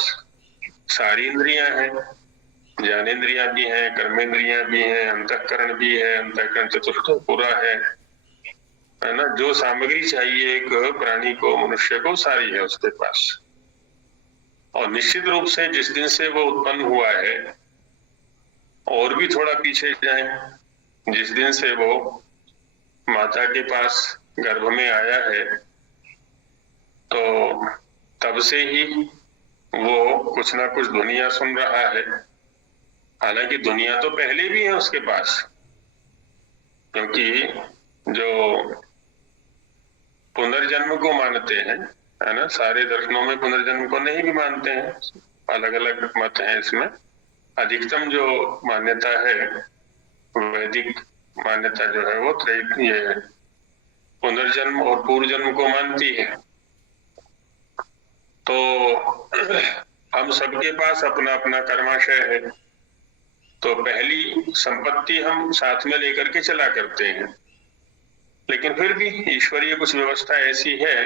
सारी इंद्रियां हैं, ज्ञानेंद्रियां भी हैं, कर्मेंद्रियां भी हैं, अंतःकरण भी है, अंतःकरण चतुष्ट पूरा है ना। जो सामग्री चाहिए एक प्राणी को, मनुष्य को, सारी है उसके पास। और निश्चित रूप से जिस दिन से वो उत्पन्न हुआ है, और भी थोड़ा पीछे जाए, जिस दिन से वो माता के पास गर्भ में आया है, तो तब से ही वो कुछ ना कुछ दुनिया सुन रहा है। हालांकि दुनिया तो पहले भी है उसके पास, क्योंकि जो पुनर्जन्म को मानते हैं, है ना, सारे दर्शनों में पुनर्जन्म को नहीं भी मानते हैं, अलग अलग मत हैं इसमें। अधिकतम जो मान्यता है, वैदिक मान्यता जो है, वो ये पुनर्जन्म और पूर्वजन्म को मानती है। तो हम सबके पास अपना अपना कर्माशय है, तो पहली संपत्ति हम साथ में लेकर के चला करते हैं। लेकिन फिर भी ईश्वरीय कुछ व्यवस्था ऐसी है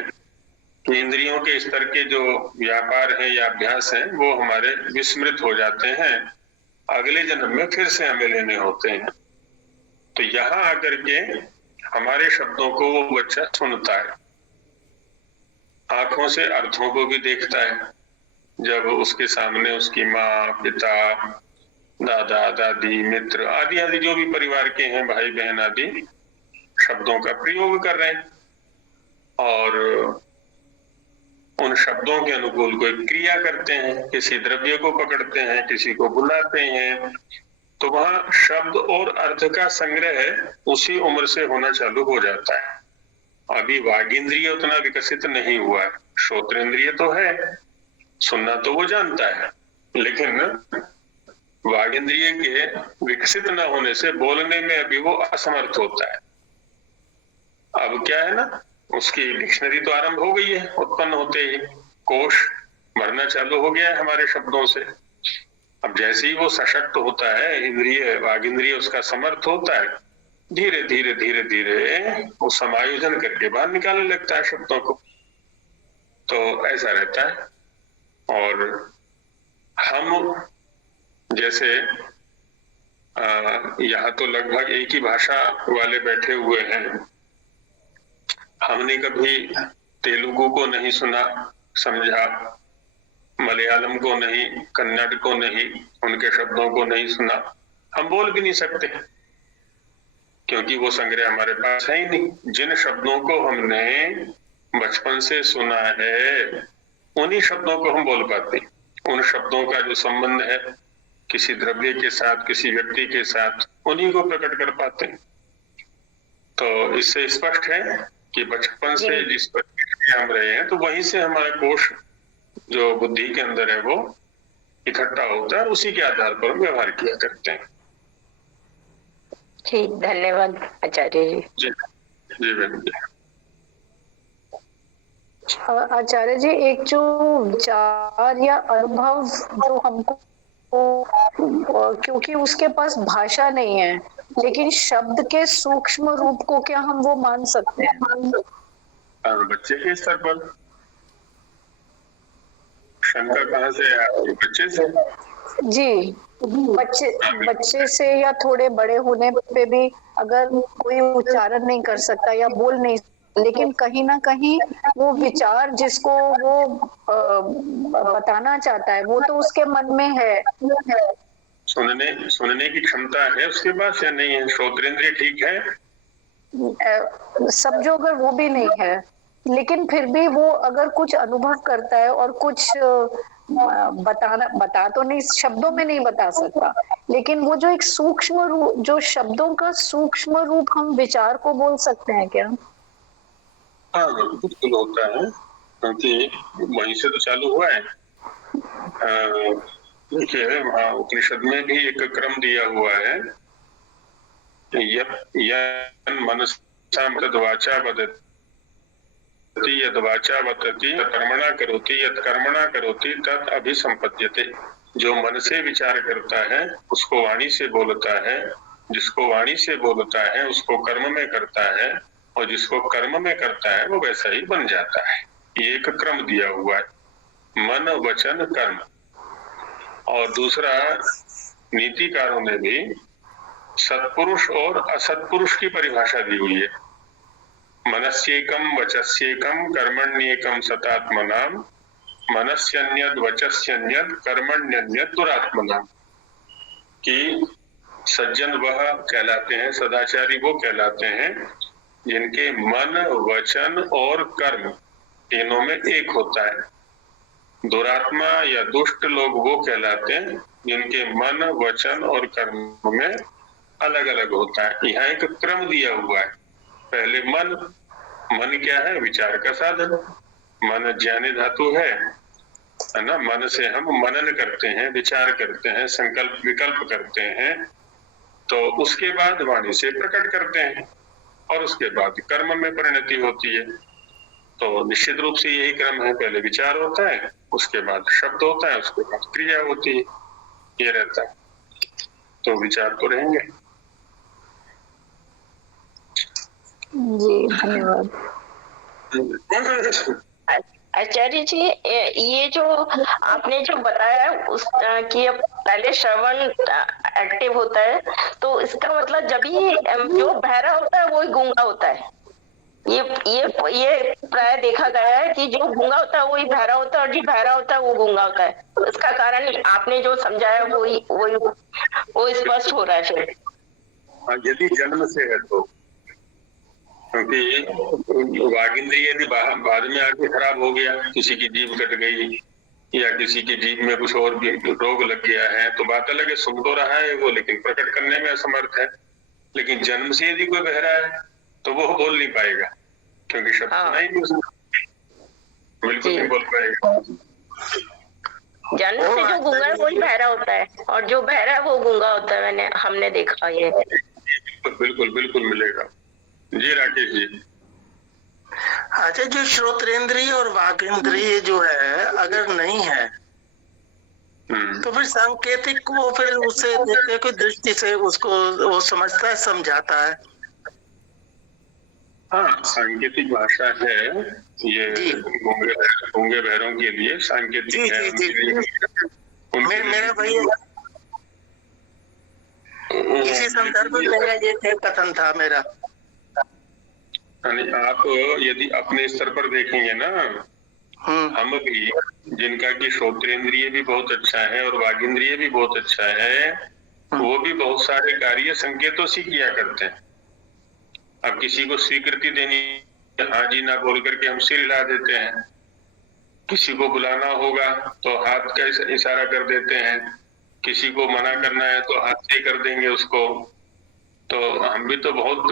कि इंद्रियों के स्तर के जो व्यापार है या अभ्यास है, वो हमारे विस्मृत हो जाते हैं, अगले जन्म में फिर से हमें लेने होते हैं। तो यहाँ आकर के हमारे शब्दों को वो बच्चा सुनता है, आंखों से अर्थों को भी देखता है। जब उसके सामने उसकी माँ, पिता, दादा, दादी, मित्र आदि आदि जो भी परिवार के हैं, भाई बहन आदि, शब्दों का प्रयोग कर रहे हैं और उन शब्दों के अनुकूल कोई क्रिया करते हैं, किसी द्रव्य को पकड़ते हैं, किसी को बुलाते हैं, तो वहां शब्द और अर्थ का संग्रह उसी उम्र से होना चालू हो जाता है। अभी वागींद्रिय उतना विकसित नहीं हुआ है, श्रोत्रेंद्रिय तो है, सुनना तो वो जानता है, लेकिन वागींद्रिय के विकसित न होने से बोलने में अभी वो असमर्थ होता है। अब क्या है ना, उसकी डिक्शनरी तो आरंभ हो गई है, उत्पन्न होते ही कोश भरना चालू हो गया है हमारे शब्दों से। अब जैसे ही वो सशक्त होता है, इंद्रिय वागींद्रिय उसका समर्थ होता है, धीरे धीरे धीरे धीरे वो समायोजन करके बाहर निकालने लगता है शब्दों को। तो ऐसा रहता है। और हम जैसे यहाँ तो लगभग एक ही भाषा वाले बैठे हुए हैं, हमने कभी तेलुगु को नहीं सुना समझा, मलयालम को नहीं, कन्नड़ को नहीं, उनके शब्दों को नहीं सुना, हम बोल भी नहीं सकते क्योंकि वो संग्रह हमारे पास है ही नहीं। जिन शब्दों को हमने बचपन से सुना है, उन्हीं शब्दों को हम बोल पाते। उन शब्दों का जो संबंध है किसी द्रव्य के साथ, किसी व्यक्ति के साथ, उन्हीं को प्रकट कर पाते हैं। तो इससे स्पष्ट है कि बचपन से जिस परिवेश में हम रहे हैं, तो वहीं से हमारा कोश जो बुद्धि के अंदर है वो इकट्ठा होता है, उसी के आधार पर हम व्यवहार किया करते हैं। ठीक, धन्यवाद आचार्य जी। जी जी बहन जी। आचार्य जी, एक जो विचार या अनुभव जो हमको, क्योंकि उसके पास भाषा नहीं है, लेकिन शब्द के सूक्ष्म रूप को क्या हम वो मान सकते हैं? बच्चे के स्तर पर शंका कहाँ से है? बच्चे से जी, बच्चे से या थोड़े बड़े होने पे भी अगर कोई उच्चारण नहीं कर सकता या बोल नहीं, लेकिन कहीं ना कहीं वो विचार जिसको वो बताना चाहता है, वो तो उसके मन में है। सुनने की क्षमता है उसके पास या नहीं है? श्रोत्रेंद्रिय ठीक है? सब जो, अगर वो भी नहीं है लेकिन फिर भी वो अगर कुछ अनुभव करता है और कुछ बता तो नहीं, शब्दों में नहीं बता सकता, लेकिन वो जो एक सूक्ष्म रूप, जो शब्दों का सूक्ष्म रूप हम विचार को बोल सकते हैं क्या? हाँ बिल्कुल होता है, क्योंकि वहीं से तो चालू हुआ है। देखिए उपनिषद में भी एक क्रम दिया हुआ है, यत् मनसा तद्वाचा वदति यद् वाचा वदति कर्मणा करोति यत् कर्मणा करोति तत् अभिसंपद्यते। जो मन से विचार करता है उसको वाणी से बोलता है, जिसको वाणी से बोलता है उसको कर्म में करता है, और जिसको कर्म में करता है वो वैसा ही बन जाता है। ये एक क्रम दिया हुआ है, मन वचन कर्म। और दूसरा नीतिकारों ने भी सत्पुरुष और असत्पुरुष की परिभाषा दी हुई है। मनस्येकम वचस्येकम कर्मण्येकम सतात्मनाम मनस्यन्यद वचस्यन्यद कर्मण्यन्यद दुरात्मनाम। कि सज्जन वह कहलाते हैं, सदाचारी वो कहलाते हैं जिनके मन वचन और कर्म तीनों में एक होता है। दुरात्मा या दुष्ट लोग वो कहलाते हैं जिनके मन वचन और कर्म में अलग अलग होता है। यहाँ एक क्रम दिया हुआ है। पहले मन, मन क्या है? विचार का साधन। मन ज्ञानी धातु है ना। मन से हम मनन करते हैं, विचार करते हैं, संकल्प विकल्प करते हैं, तो उसके बाद वाणी से प्रकट करते हैं और उसके बाद कर्म में परिणति होती है। तो निश्चित रूप से यही क्रम है, पहले विचार होता है, उसके बाद शब्द होता है, उसके बाद क्रिया होती है, ये रहता है। तो विचार तो रहेंगे। जी धन्यवाद। आचार्य जी, ये जो आपने जो बताया उस कि पहले श्रवण एक्टिव होता है, तो इसका मतलब जब ही जो बहरा होता है वो ही गूंगा होता है। ये प्राय देखा गया है कि जो गूंगा होता है वही बहरा होता है और जो बहरा होता है वो गूंगा होता है। तो इसका कारण आपने जो समझाया वो स्पष्ट हो रहा है फिर। यदि जन्म से है तो, क्योंकि वागिंद्रिय यदि बाद में आके खराब हो गया, किसी की जीभ कट गई या किसी की जीभ में कुछ और भी रोग लग गया है, तो बात अलग है, सुन तो रहा है वो लेकिन प्रकट करने में असमर्थ है। लेकिन जन्म से यदि कोई बहरा है तो वो बोल नहीं पाएगा, क्योंकि शब्द सुनाई नहीं उसको, बिल्कुल नहीं बोल पाएगा। जन्म से जो गूंगा है वही बहरा होता है और जो बहरा है वो गूंगा होता है। हमने देखा ये। बिल्कुल बिल्कुल मिलेगा। जी राकेश जी। अच्छा, जो श्रोत्रेंद्रिय और वागेंद्रिय जो है अगर नहीं है तो फिर सांकेतिक को फिर उससे देखते की दृष्टि से उसको वो समझता है, समझाता है। हाँ, सांकेतिक भाषा है ये गूंगे बहरों के लिए सांकेतिक है। मेरा भैया इसी संदर्भ में मेरा ये कथन था मेरा। आप यदि अपने स्तर पर देखेंगे ना, हम भी जिनका कि श्रोत्रेंद्रिय भी बहुत अच्छा है और वागिंद्रिय भी बहुत अच्छा है, वो भी बहुत सारे कार्य संकेतों से किया करते हैं। अब किसी को स्वीकृति देनी, हाँ जी ना बोल करके हम सिर हिला देते हैं। किसी को बुलाना होगा तो हाथ का इशारा कर देते हैं, किसी को मना करना है तो हाथ से कर देंगे उसको। तो हम भी तो बहुत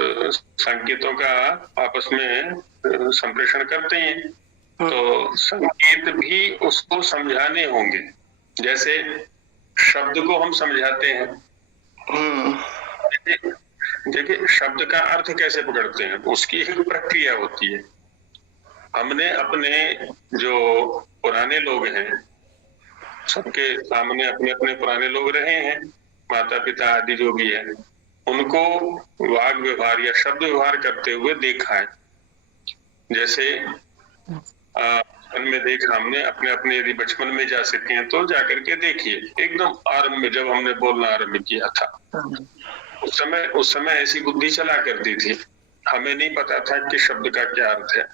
संकेतों का आपस में संप्रेषण करते हैं। तो संकेत भी उसको समझाने होंगे, जैसे शब्द को हम समझाते हैं। देखिए शब्द का अर्थ कैसे पकड़ते हैं, उसकी एक प्रक्रिया होती है। हमने अपने जो पुराने लोग हैं, सबके सामने अपने अपने पुराने लोग रहे हैं, माता पिता आदि जो भी है, उनको वाग व्यवहार या शब्द व्यवहार करते हुए देखा है। जैसे बचपन में देखा हमने, अपने अपने यदि बचपन में जा सकते हैं तो जाकर के देखिए। एकदम आरंभ में जब हमने बोलना आरंभ किया था, उस समय ऐसी बुद्धि चला करती थी, हमें नहीं पता था कि शब्द का क्या अर्थ है।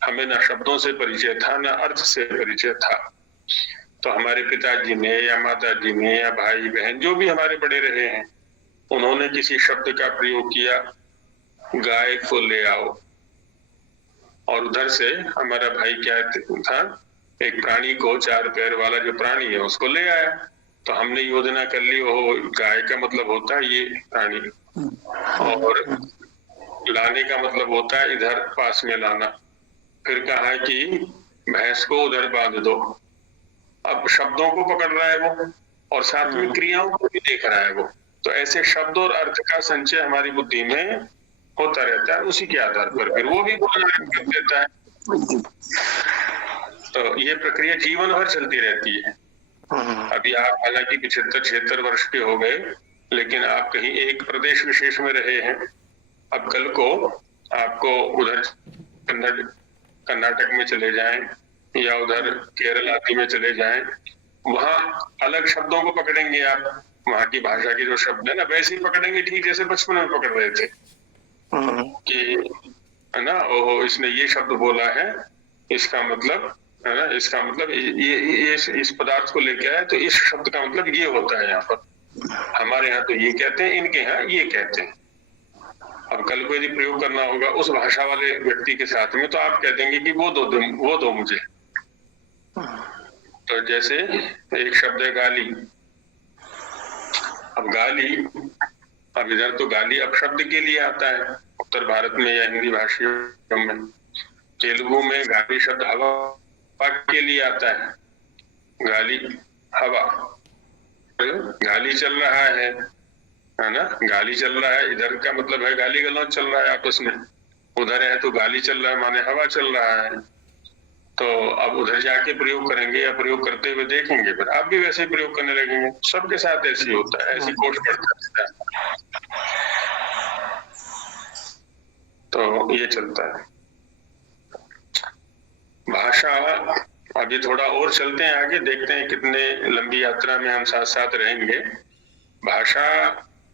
हमें ना शब्दों से परिचय था ना अर्थ से परिचय था। तो हमारे पिताजी ने या माता जी ने या भाई बहन जो भी हमारे बड़े रहे हैं, उन्होंने किसी शब्द का प्रयोग किया, गाय को ले आओ, और उधर से हमारा भाई क्या था, एक प्राणी को, 4 पैर वाला जो प्राणी है उसको ले आया। तो हमने योजना कर ली, वो गाय का मतलब होता है ये प्राणी, और लाने का मतलब होता है इधर पास में लाना। फिर कहा कि भैंस को उधर बांध दो। अब शब्दों को पकड़ रहा है वो, और साथ में क्रियाओं को भी देख रहा है वो। तो ऐसे शब्द और अर्थ का संचय हमारी बुद्धि में होता रहता है, उसी के आधार पर फिर वो भी बोलना कर देता है। तो ये प्रक्रिया जीवन भर चलती रहती है। अभी आप हालांकि 75-76 वर्ष के हो गए, लेकिन आप कहीं एक प्रदेश विशेष में रहे हैं। अब कल को आपको उधर कर्नाटक में चले जाएं या उधर केरल आदि में चले जाएं, वहां अलग शब्दों को पकड़ेंगे आप, वहां की भाषा के जो शब्द है ना वैसे ही पकड़ेंगे, ठीक जैसे बचपन में पकड़ रहे थे कि है ना, ओहो इसने ये शब्द बोला है, इसका मतलब है ना, इसका मतलब ये इस पदार्थ को लेके आया, तो इस शब्द का मतलब ये होता है। यहाँ पर हमारे यहाँ तो ये कहते हैं, इनके यहाँ ये कहते हैं। अब कल को यदि प्रयोग करना होगा उस भाषा वाले व्यक्ति के साथ में, तो आप कह देंगे कि वो दो मुझे। तो जैसे एक शब्द है गाली। अब गाली, अब इधर तो गाली अब शब्द के लिए आता है उत्तर भारत में या हिंदी भाषियों में। तेलुगु में गाली शब्द हवा के लिए आता है, गाली हवा। गाली चल रहा है ना, गाली चल रहा है, इधर का मतलब है गाली गलौज चल रहा है आपस में। उधर है तो गाली चल रहा है माने हवा चल रहा है। तो अब उधर जाके प्रयोग करेंगे या प्रयोग करते हुए देखेंगे, फिर आप भी वैसे ही प्रयोग करने लगेंगे। सबके साथ ऐसे ही होता है, ऐसी कोशिश करता है। तो ये चलता है भाषा। अभी थोड़ा और चलते हैं आगे, देखते हैं कितने लंबी यात्रा में हम साथ साथ रहेंगे। भाषा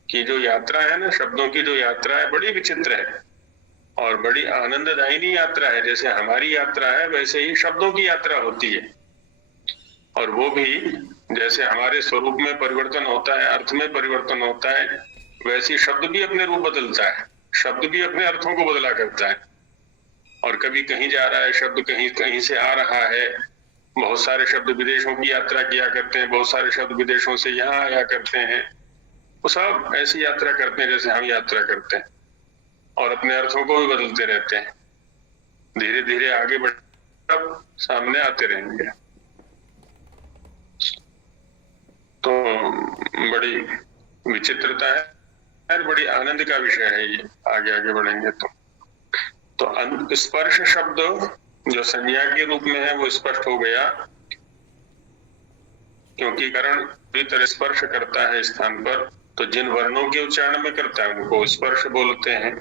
की जो यात्रा है ना, शब्दों की जो यात्रा है, बड़ी विचित्र है और बड़ी आनंददायिनी यात्रा है। जैसे हमारी यात्रा है वैसे ही शब्दों की यात्रा होती है, और वो भी जैसे हमारे स्वरूप में परिवर्तन होता है, अर्थ में परिवर्तन होता है, वैसे ही शब्द भी अपने रूप बदलता है, शब्द भी अपने अर्थों को बदला करता है। और कभी कहीं जा रहा है शब्द, कहीं कहीं से आ रहा है। बहुत सारे शब्द विदेशों की यात्रा किया करते हैं, बहुत सारे शब्द विदेशों से यहाँ आया करते हैं। वो सब ऐसी यात्रा करते हैं जैसे हम यात्रा करते हैं, और अपने अर्थों को भी बदलते रहते हैं। धीरे धीरे आगे बढ़ सामने आते रहेंगे। तो बड़ी विचित्रता है और बड़ी आनंद का विषय है ये, आगे आगे बढ़ेंगे तो स्पर्श शब्द जो संज्ञा के रूप में है वो स्पष्ट हो गया, क्योंकि करण पूरी तरह स्पर्श करता है स्थान पर। तो जिन वर्णों के उच्चारण में करता है उनको स्पर्श बोलते हैं,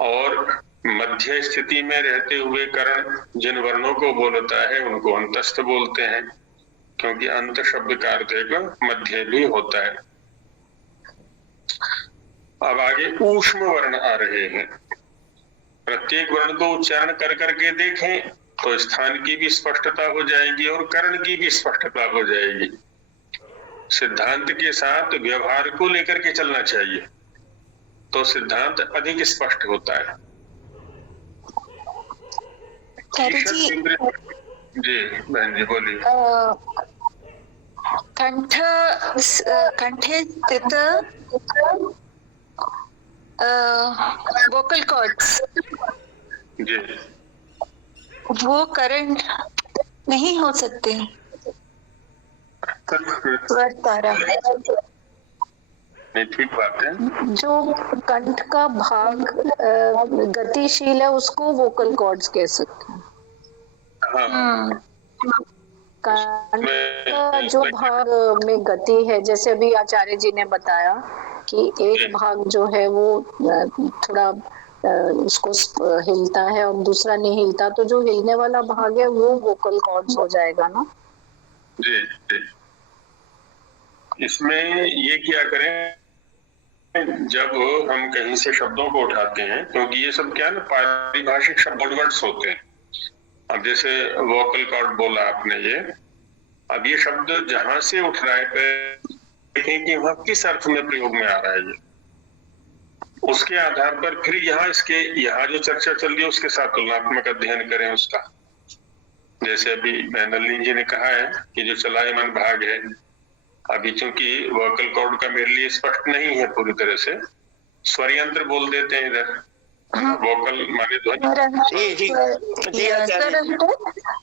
और मध्य स्थिति में रहते हुए करण जिन वर्णों को बोलता है उनको अंतस्थ बोलते हैं, क्योंकि अंत शब्द का अर्थ एक मध्य भी होता है। अब आगे ऊष्म वर्ण आ रहे हैं। प्रत्येक वर्ण को उच्चारण कर करके देखें तो स्थान की भी स्पष्टता हो जाएगी और करण की भी स्पष्टता हो जाएगी। सिद्धांत के साथ व्यवहार को लेकर के चलना चाहिए, तो सिद्धांत अधिक स्पष्ट होता है। जी बहन जी बोलिए। कंठे स्थित वोकल कॉर्ड्स, जी वो करंट नहीं हो सकते। ठीक बात है। जो कंठ का भाग गतिशील है उसको वोकल कॉर्ड्स कह सकते हैं। हाँ। कंठ का जो भाग में गति है, जैसे अभी आचार्य जी ने बताया कि एक भाग जो है वो थोड़ा उसको हिलता है और दूसरा नहीं हिलता, तो जो हिलने वाला भाग है वो वोकल कॉर्ड्स हो जाएगा ना। जी जी। इसमें ये क्या करें, जब हम कहीं से शब्दों को उठाते हैं, क्योंकि ये सब क्या है ना, पारिभाषिक शब्द वर्ड्स होते हैं। अब जैसे वोकल कॉर्ड बोला आपने, ये अब ये शब्द जहां से उठ रहा है देखें कि वह किस अर्थ में प्रयोग में आ रहा है। उसके आधार पर फिर यहाँ जो चर्चा चल रही है उसके साथ तुलनात्मक अध्ययन करें उसका। जैसे अभी नलिनी जी ने कहा है कि जो चलायमान भाग है, अभी चूंकि वोकल कॉर्ड का मेरे लिए स्पष्ट नहीं है पूरी तरह से, स्वर यंत्र बोल देते हैं इधर, वोकल माने ध्वनि।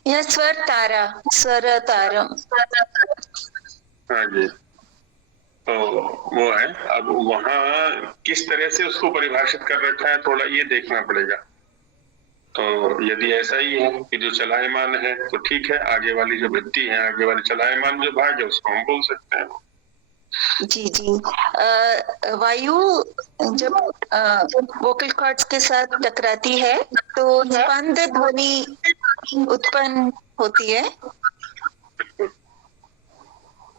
यह स्वर तारा, स्वर तारम। हाँ जी, तो वो है। अब वहाँ किस तरह से उसको परिभाषित कर रखा है थोड़ा ये देखना पड़ेगा। तो यदि ऐसा ही है कि जो चलायमान है तो ठीक है, आगे वाली जो वृत्ति है, आगे वाली चलायमान जो भाग है उसको हम बोल सकते हैं। जी। वायु जब वोकल कॉर्ड्स के साथ टकराती है तो स्पंद ध्वनि उत्पन्न होती है।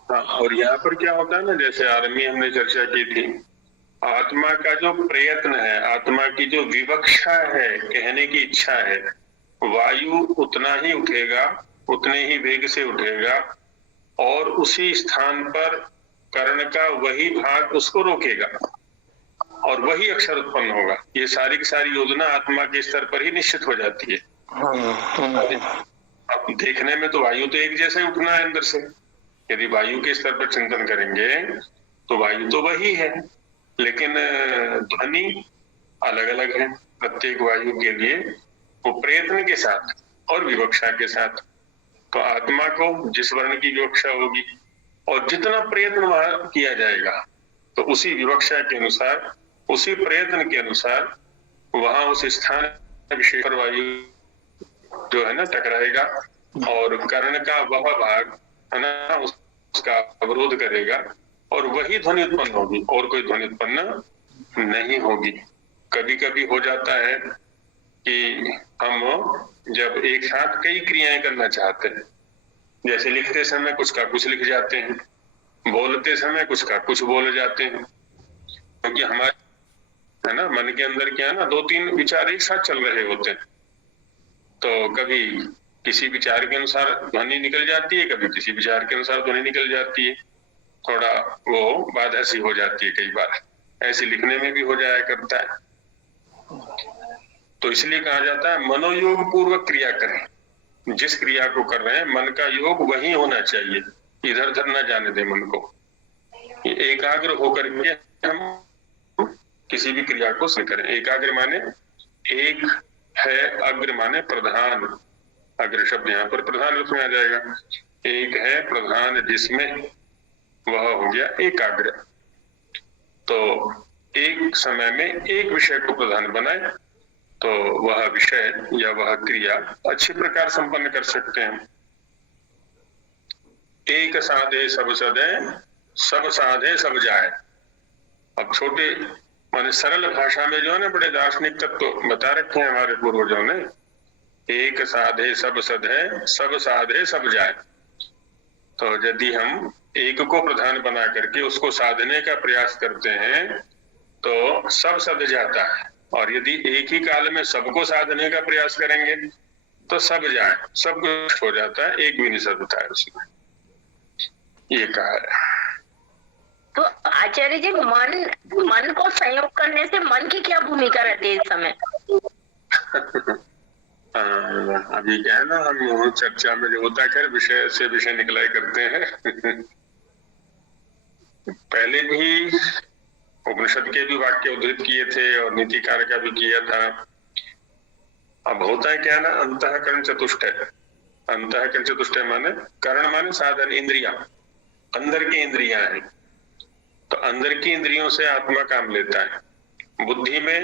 हाँ, और यहाँ पर क्या होता है ना, जैसे आरंभ में हमने चर्चा की थी, आत्मा का जो प्रयत्न है, आत्मा की जो विवक्षा है, कहने की इच्छा है, वायु उतना ही उठेगा, उतने ही वेग से उठेगा और उसी स्थान पर कर्ण का वही भाग उसको रोकेगा और वही अक्षर उत्पन्न होगा। ये सारी की सारी योजना आत्मा के स्तर पर ही निश्चित हो जाती है। अब देखने में तो वायु तो एक जैसा ही उठना है अंदर से। यदि वायु के स्तर पर चिंतन करेंगे तो वायु तो वही है, लेकिन ध्वनि अलग अलग है प्रत्येक वायु के लिए, वो प्रयत्न के साथ और विवक्षा के साथ। तो आत्मा को जिस वर्ण की विवक्षा होगी और जितना प्रयत्न वहां किया जाएगा तो उसी विवक्षा के अनुसार, उसी प्रयत्न के अनुसार वहां उस स्थान विशेष पर वायु जो है ना टकराएगा और कर्ण का वह भाग है ना उसका अवरोध करेगा और वही ध्वनि उत्पन्न होगी और कोई ध्वनि उत्पन्न नहीं होगी। कभी कभी हो जाता है कि हम जब एक साथ कई क्रियाएं करना चाहते हैं, जैसे लिखते समय कुछ का कुछ लिख जाते हैं, बोलते समय कुछ का कुछ बोल जाते हैं, क्योंकि हमारे है ना मन के अंदर क्या है ना, दो तीन विचार एक साथ चल रहे होते हैं। तो कभी किसी विचार के अनुसार ध्वनि निकल जाती है, कभी किसी विचार के अनुसार ध्वनि निकल जाती है, थोड़ा वो बाधा सी हो जाती है। कई बार ऐसे लिखने में भी हो जाया करता है। तो इसलिए कहा जाता है मनोयोग पूर्वक क्रिया करें। जिस क्रिया को कर रहे हैं मन का योग वही होना चाहिए, इधर उधर ना जाने दे मन को। एकाग्र होकर के हम किसी भी क्रिया को करें। एकाग्र माने एक है, अग्र माने प्रधान, अग्र शब्द यहाँ पर प्रधान रूप में आ जाएगा। एक है प्रधान जिसमें वह हो गया एकाग्र। तो एक समय में एक विषय को प्रधान बनाए तो वह विषय या वह क्रिया अच्छी प्रकार संपन्न कर सकते हैं। एक साधे सब सदे, सब साधे सब जाए। अब छोटे माने सरल भाषा में जो है ना बड़े दार्शनिक तत्व बता रखे हैं हमारे पूर्वजों ने। एक साधे सब सधे, सब साधे सब जाए। तो यदि हम एक को प्रधान बना करके उसको साधने का प्रयास करते हैं तो सब सध जाता है, और यदि एक ही काल में सबको साधने का प्रयास करेंगे तो सब जाए, सब कुछ हो जाता है, एक भी नहीं सधता है उसमें। ये कहा है। तो आचार्य जी मन को संयोग करने से मन की क्या भूमिका रहती है इस समय? अभी क्या है ना, हम चर्चा में जो होता है खैर विषय से विषय निकलाई करते हैं। पहले भी उपनिषद के भी वाक्य उद्धृत किए थे और नीतिकार का भी किया था। अब होता है क्या ना, अंतःकरण चतुष्टय। अंतःकरण चतुष्टय माने करण माने साधन, इंद्रिया, अंदर की इंद्रियां हैं। तो अंदर की इंद्रियों से आत्मा काम लेता है। बुद्धि में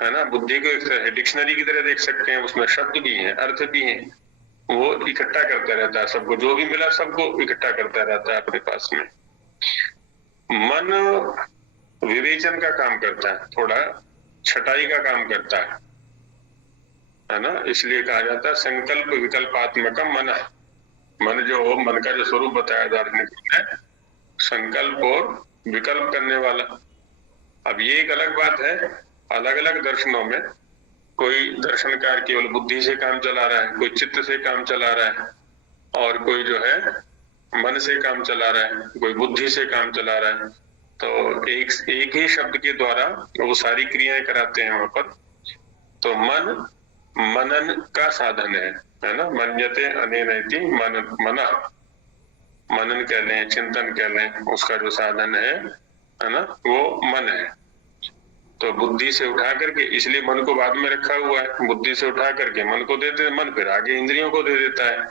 है ना, बुद्धि को एक डिक्शनरी की तरह देख सकते हैं, उसमें शब्द भी हैं, अर्थ भी हैं, वो इकट्ठा करता रहता है सबको, जो भी मिला सबको इकट्ठा करता रहता है अपने पास में। मन विवेचन का काम करता है, थोड़ा छटाई का काम करता है ना। इसलिए कहा जाता है संकल्प विकल्पात्मकम मन। मन जो मन का जो स्वरूप बताया दार्शनिक ने, संकल्प और विकल्प करने वाला। अब ये एक अलग बात है, अलग अलग दर्शनों में कोई दर्शनकार केवल बुद्धि से काम चला रहा है, कोई चित्त से काम चला रहा है, और कोई जो है मन से काम चला रहा है, कोई बुद्धि से काम चला रहा है। तो एक ही शब्द के द्वारा वो सारी क्रियाएं कराते हैं वहां पर। तो मन मनन का साधन है ना, मन्यते अनेनैति मनः, मनन कह लें, चिंतन कह लें, उसका जो साधन है ना, वो मन है। तो बुद्धि से उठा करके, इसलिए मन को बाद में रखा हुआ है, बुद्धि से उठा करके मन को देते, मन फिर आगे इंद्रियों को दे देता है,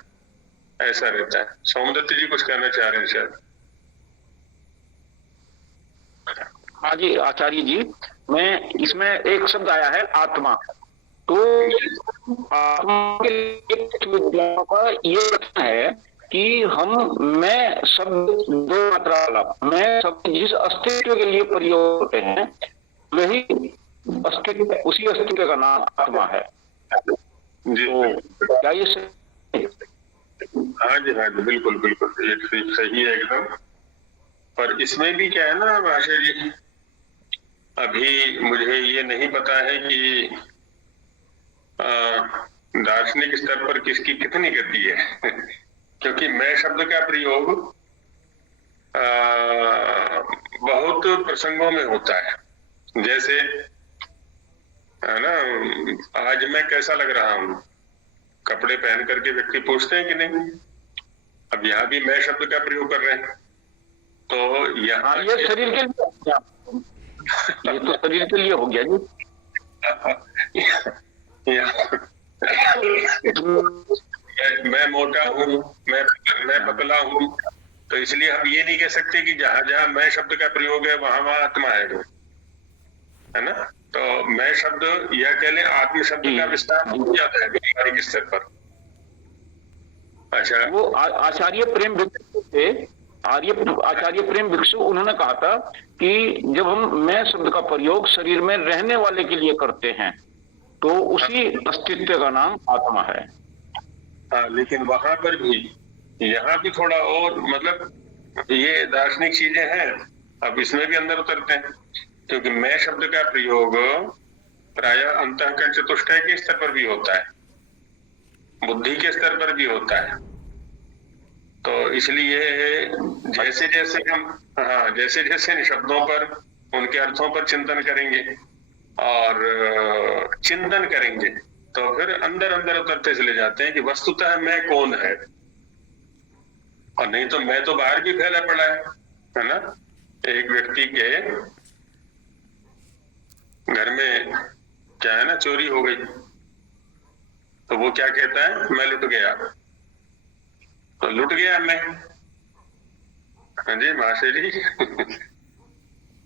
ऐसा रहता है। सोमदत्त जी कुछ कहना चाह रहे हैं शायद। हाँ जी आचार्य जी, मैं इसमें एक शब्द आया है आत्मा, तो आत्मा के लिए का ये है कि मैं शब्द दो मात्रा वाला, मैं शब्द जिस अस्तित्व के लिए प्रयोग होते हैं वही अस्तित्व, उसी अस्तित्व का नाम आत्मा है। तो क्या ये हाँ जी बिल्कुल बिल्कुल, ये सही है एकदम। पर इसमें भी क्या है ना भाषा जी, अभी मुझे ये नहीं पता है कि दार्शनिक स्तर पर किसकी कितनी गति है क्योंकि मैं शब्द का प्रयोग बहुत प्रसंगों में होता है। जैसे है ना, आज मैं कैसा लग रहा हूँ, कपड़े पहन करके व्यक्ति पूछते हैं कि नहीं। अब यहाँ भी मैं शब्द का प्रयोग कर रहे हैं, तो यहाँ ये शरीर के लिए, ये तो शरीर के लिए हो गया जी। मैं मोटा हूँ, मैं पतला हूँ, तो इसलिए हम ये नहीं कह सकते कि जहां जहां मैं शब्द का प्रयोग है वहां वहां आत्मा है वो, है ना। तो मैं शब्द या कह लें आत्म शब्द का विस्तार हो जाता है व्यावहारिक स्तर पर। अच्छा, वो आचार्य प्रेम भिक्षु थे, आचार्य प्रेम भिक्षु, उन्होंने कहा था कि जब हम मैं शब्द का प्रयोग शरीर में रहने वाले के लिए करते हैं तो उसी अस्तित्व का नाम आत्मा है। हाँ, लेकिन वहां पर भी, यहाँ भी थोड़ा और, मतलब ये दार्शनिक चीजें हैं, अब इसमें भी अंदर उतरते हैं, क्योंकि मैं शब्द का प्रयोग प्रायः अंतःकरण चतुष्टय के स्तर पर भी होता है, बुद्धि के स्तर पर भी होता है। तो इसलिए जैसे जैसे हम जैसे जैसे शब्दों पर, उनके अर्थों पर चिंतन करेंगे और चिंतन करेंगे तो फिर अंदर अंदर उतरते चले जाते हैं कि वस्तुतः मैं कौन है, और नहीं तो मैं तो बाहर भी फैला पड़ा है ना। एक व्यक्ति के घर में क्या है ना, चोरी हो गई, तो वो क्या कहता है, मैं लुट गया। तो लुट गया मैं, हाँ जी महाशय जी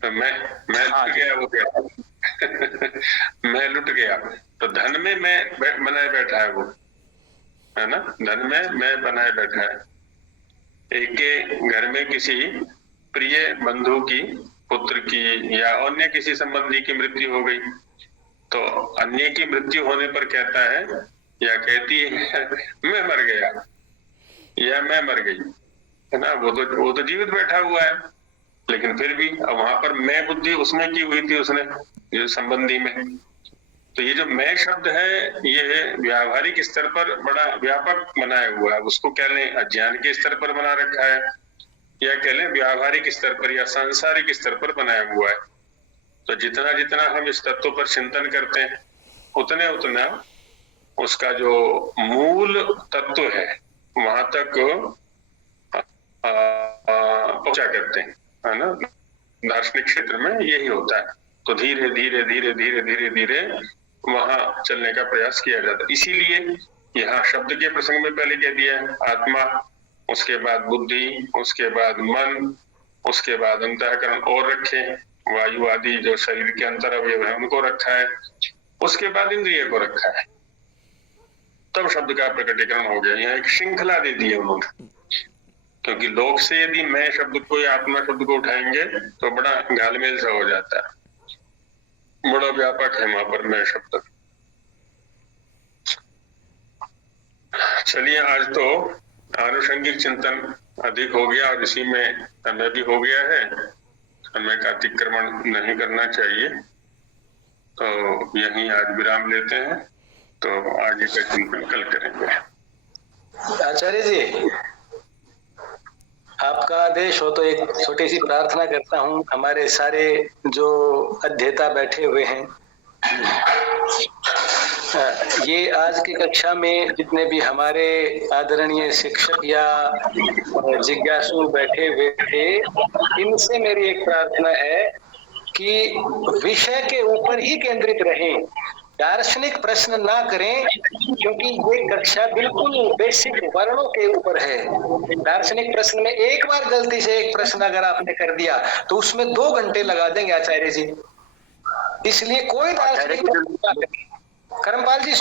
तो मैं लुट गया, वो क्या मैं लुट गया। तो धन में मैं बनाए बैठा है वो, है ना, धन में मैं बनाए बैठा है। एक के घर में किसी प्रिय बंधु की, पुत्र की या अन्य किसी संबंधी की मृत्यु हो गई, तो अन्य की मृत्यु होने पर कहता है या कहती है मैं मर गया या मैं मर गई, है ना। वो तो जीवित बैठा हुआ है, लेकिन फिर भी वहां पर मैं बुद्धि उसमें की हुई थी, उसने ये संबंधी में। तो ये जो मैं शब्द है ये व्यावहारिक स्तर पर बड़ा व्यापक बनाया हुआ है, उसको कह लें अज्ञान के स्तर पर बना रखा है, या कह लें व्यावहारिक स्तर पर या सांसारिक स्तर पर बनाया हुआ है। तो जितना जितना हम इस तत्व पर चिंतन करते हैं उतने उतना उसका जो मूल तत्व है वहां तक पहुंचा करते हैं, है ना। दार्शनिक क्षेत्र में यही होता है। तो धीरे धीरे धीरे धीरे धीरे धीरे वहां चलने का प्रयास किया जाता है। इसीलिए यहाँ शब्द के प्रसंग में पहले कह दिया है आत्मा, उसके बाद बुद्धि, उसके बाद मन, उसके बाद अंतःकरण और रखे, वायु आदि जो शरीर के अंतर अवयव है उनको रखा है, उसके बाद इंद्रिय को रखा है, तब शब्द का प्रकटीकरण हो गया। यहाँ एक श्रृंखला दे दी है उन्होंने, क्योंकि लोक से यदि मैं शब्द को या आत्मा शब्द को उठाएंगे तो बड़ा घालमेल सा हो जाता है, बड़ा व्यापक है वहां पर मैं शब्द। चलिए, आज तो आनुषंगिक चिंतन अधिक हो गया और इसी में समय भी हो गया है, समय का अतिक्रमण नहीं करना चाहिए, तो यहीं आज विराम लेते हैं। तो आगे का चिंतन कल करेंगे। आचार्य जी, आपका आदेश हो तो एक छोटी सी प्रार्थना करता हूँ। हमारे सारे जो अध्येता बैठे हुए हैं, ये आज की कक्षा में जितने भी हमारे आदरणीय शिक्षक या जिज्ञासु बैठे हुए थे, इनसे मेरी एक प्रार्थना है कि विषय के ऊपर ही केंद्रित रहें, दार्शनिक प्रश्न ना करें, क्योंकि ये कक्षा बिल्कुल बेसिक वर्णों के ऊपर है। दार्शनिक प्रश्न में एक बार गलती से एक प्रश्न अगर आपने कर दिया तो उसमें 2 घंटे लगा देंगे आचार्य जी। इसलिए कोई दार्शनिक कर्मपाल जी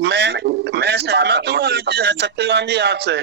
मैं सहमत हूँ सत्यवान जी आपसे।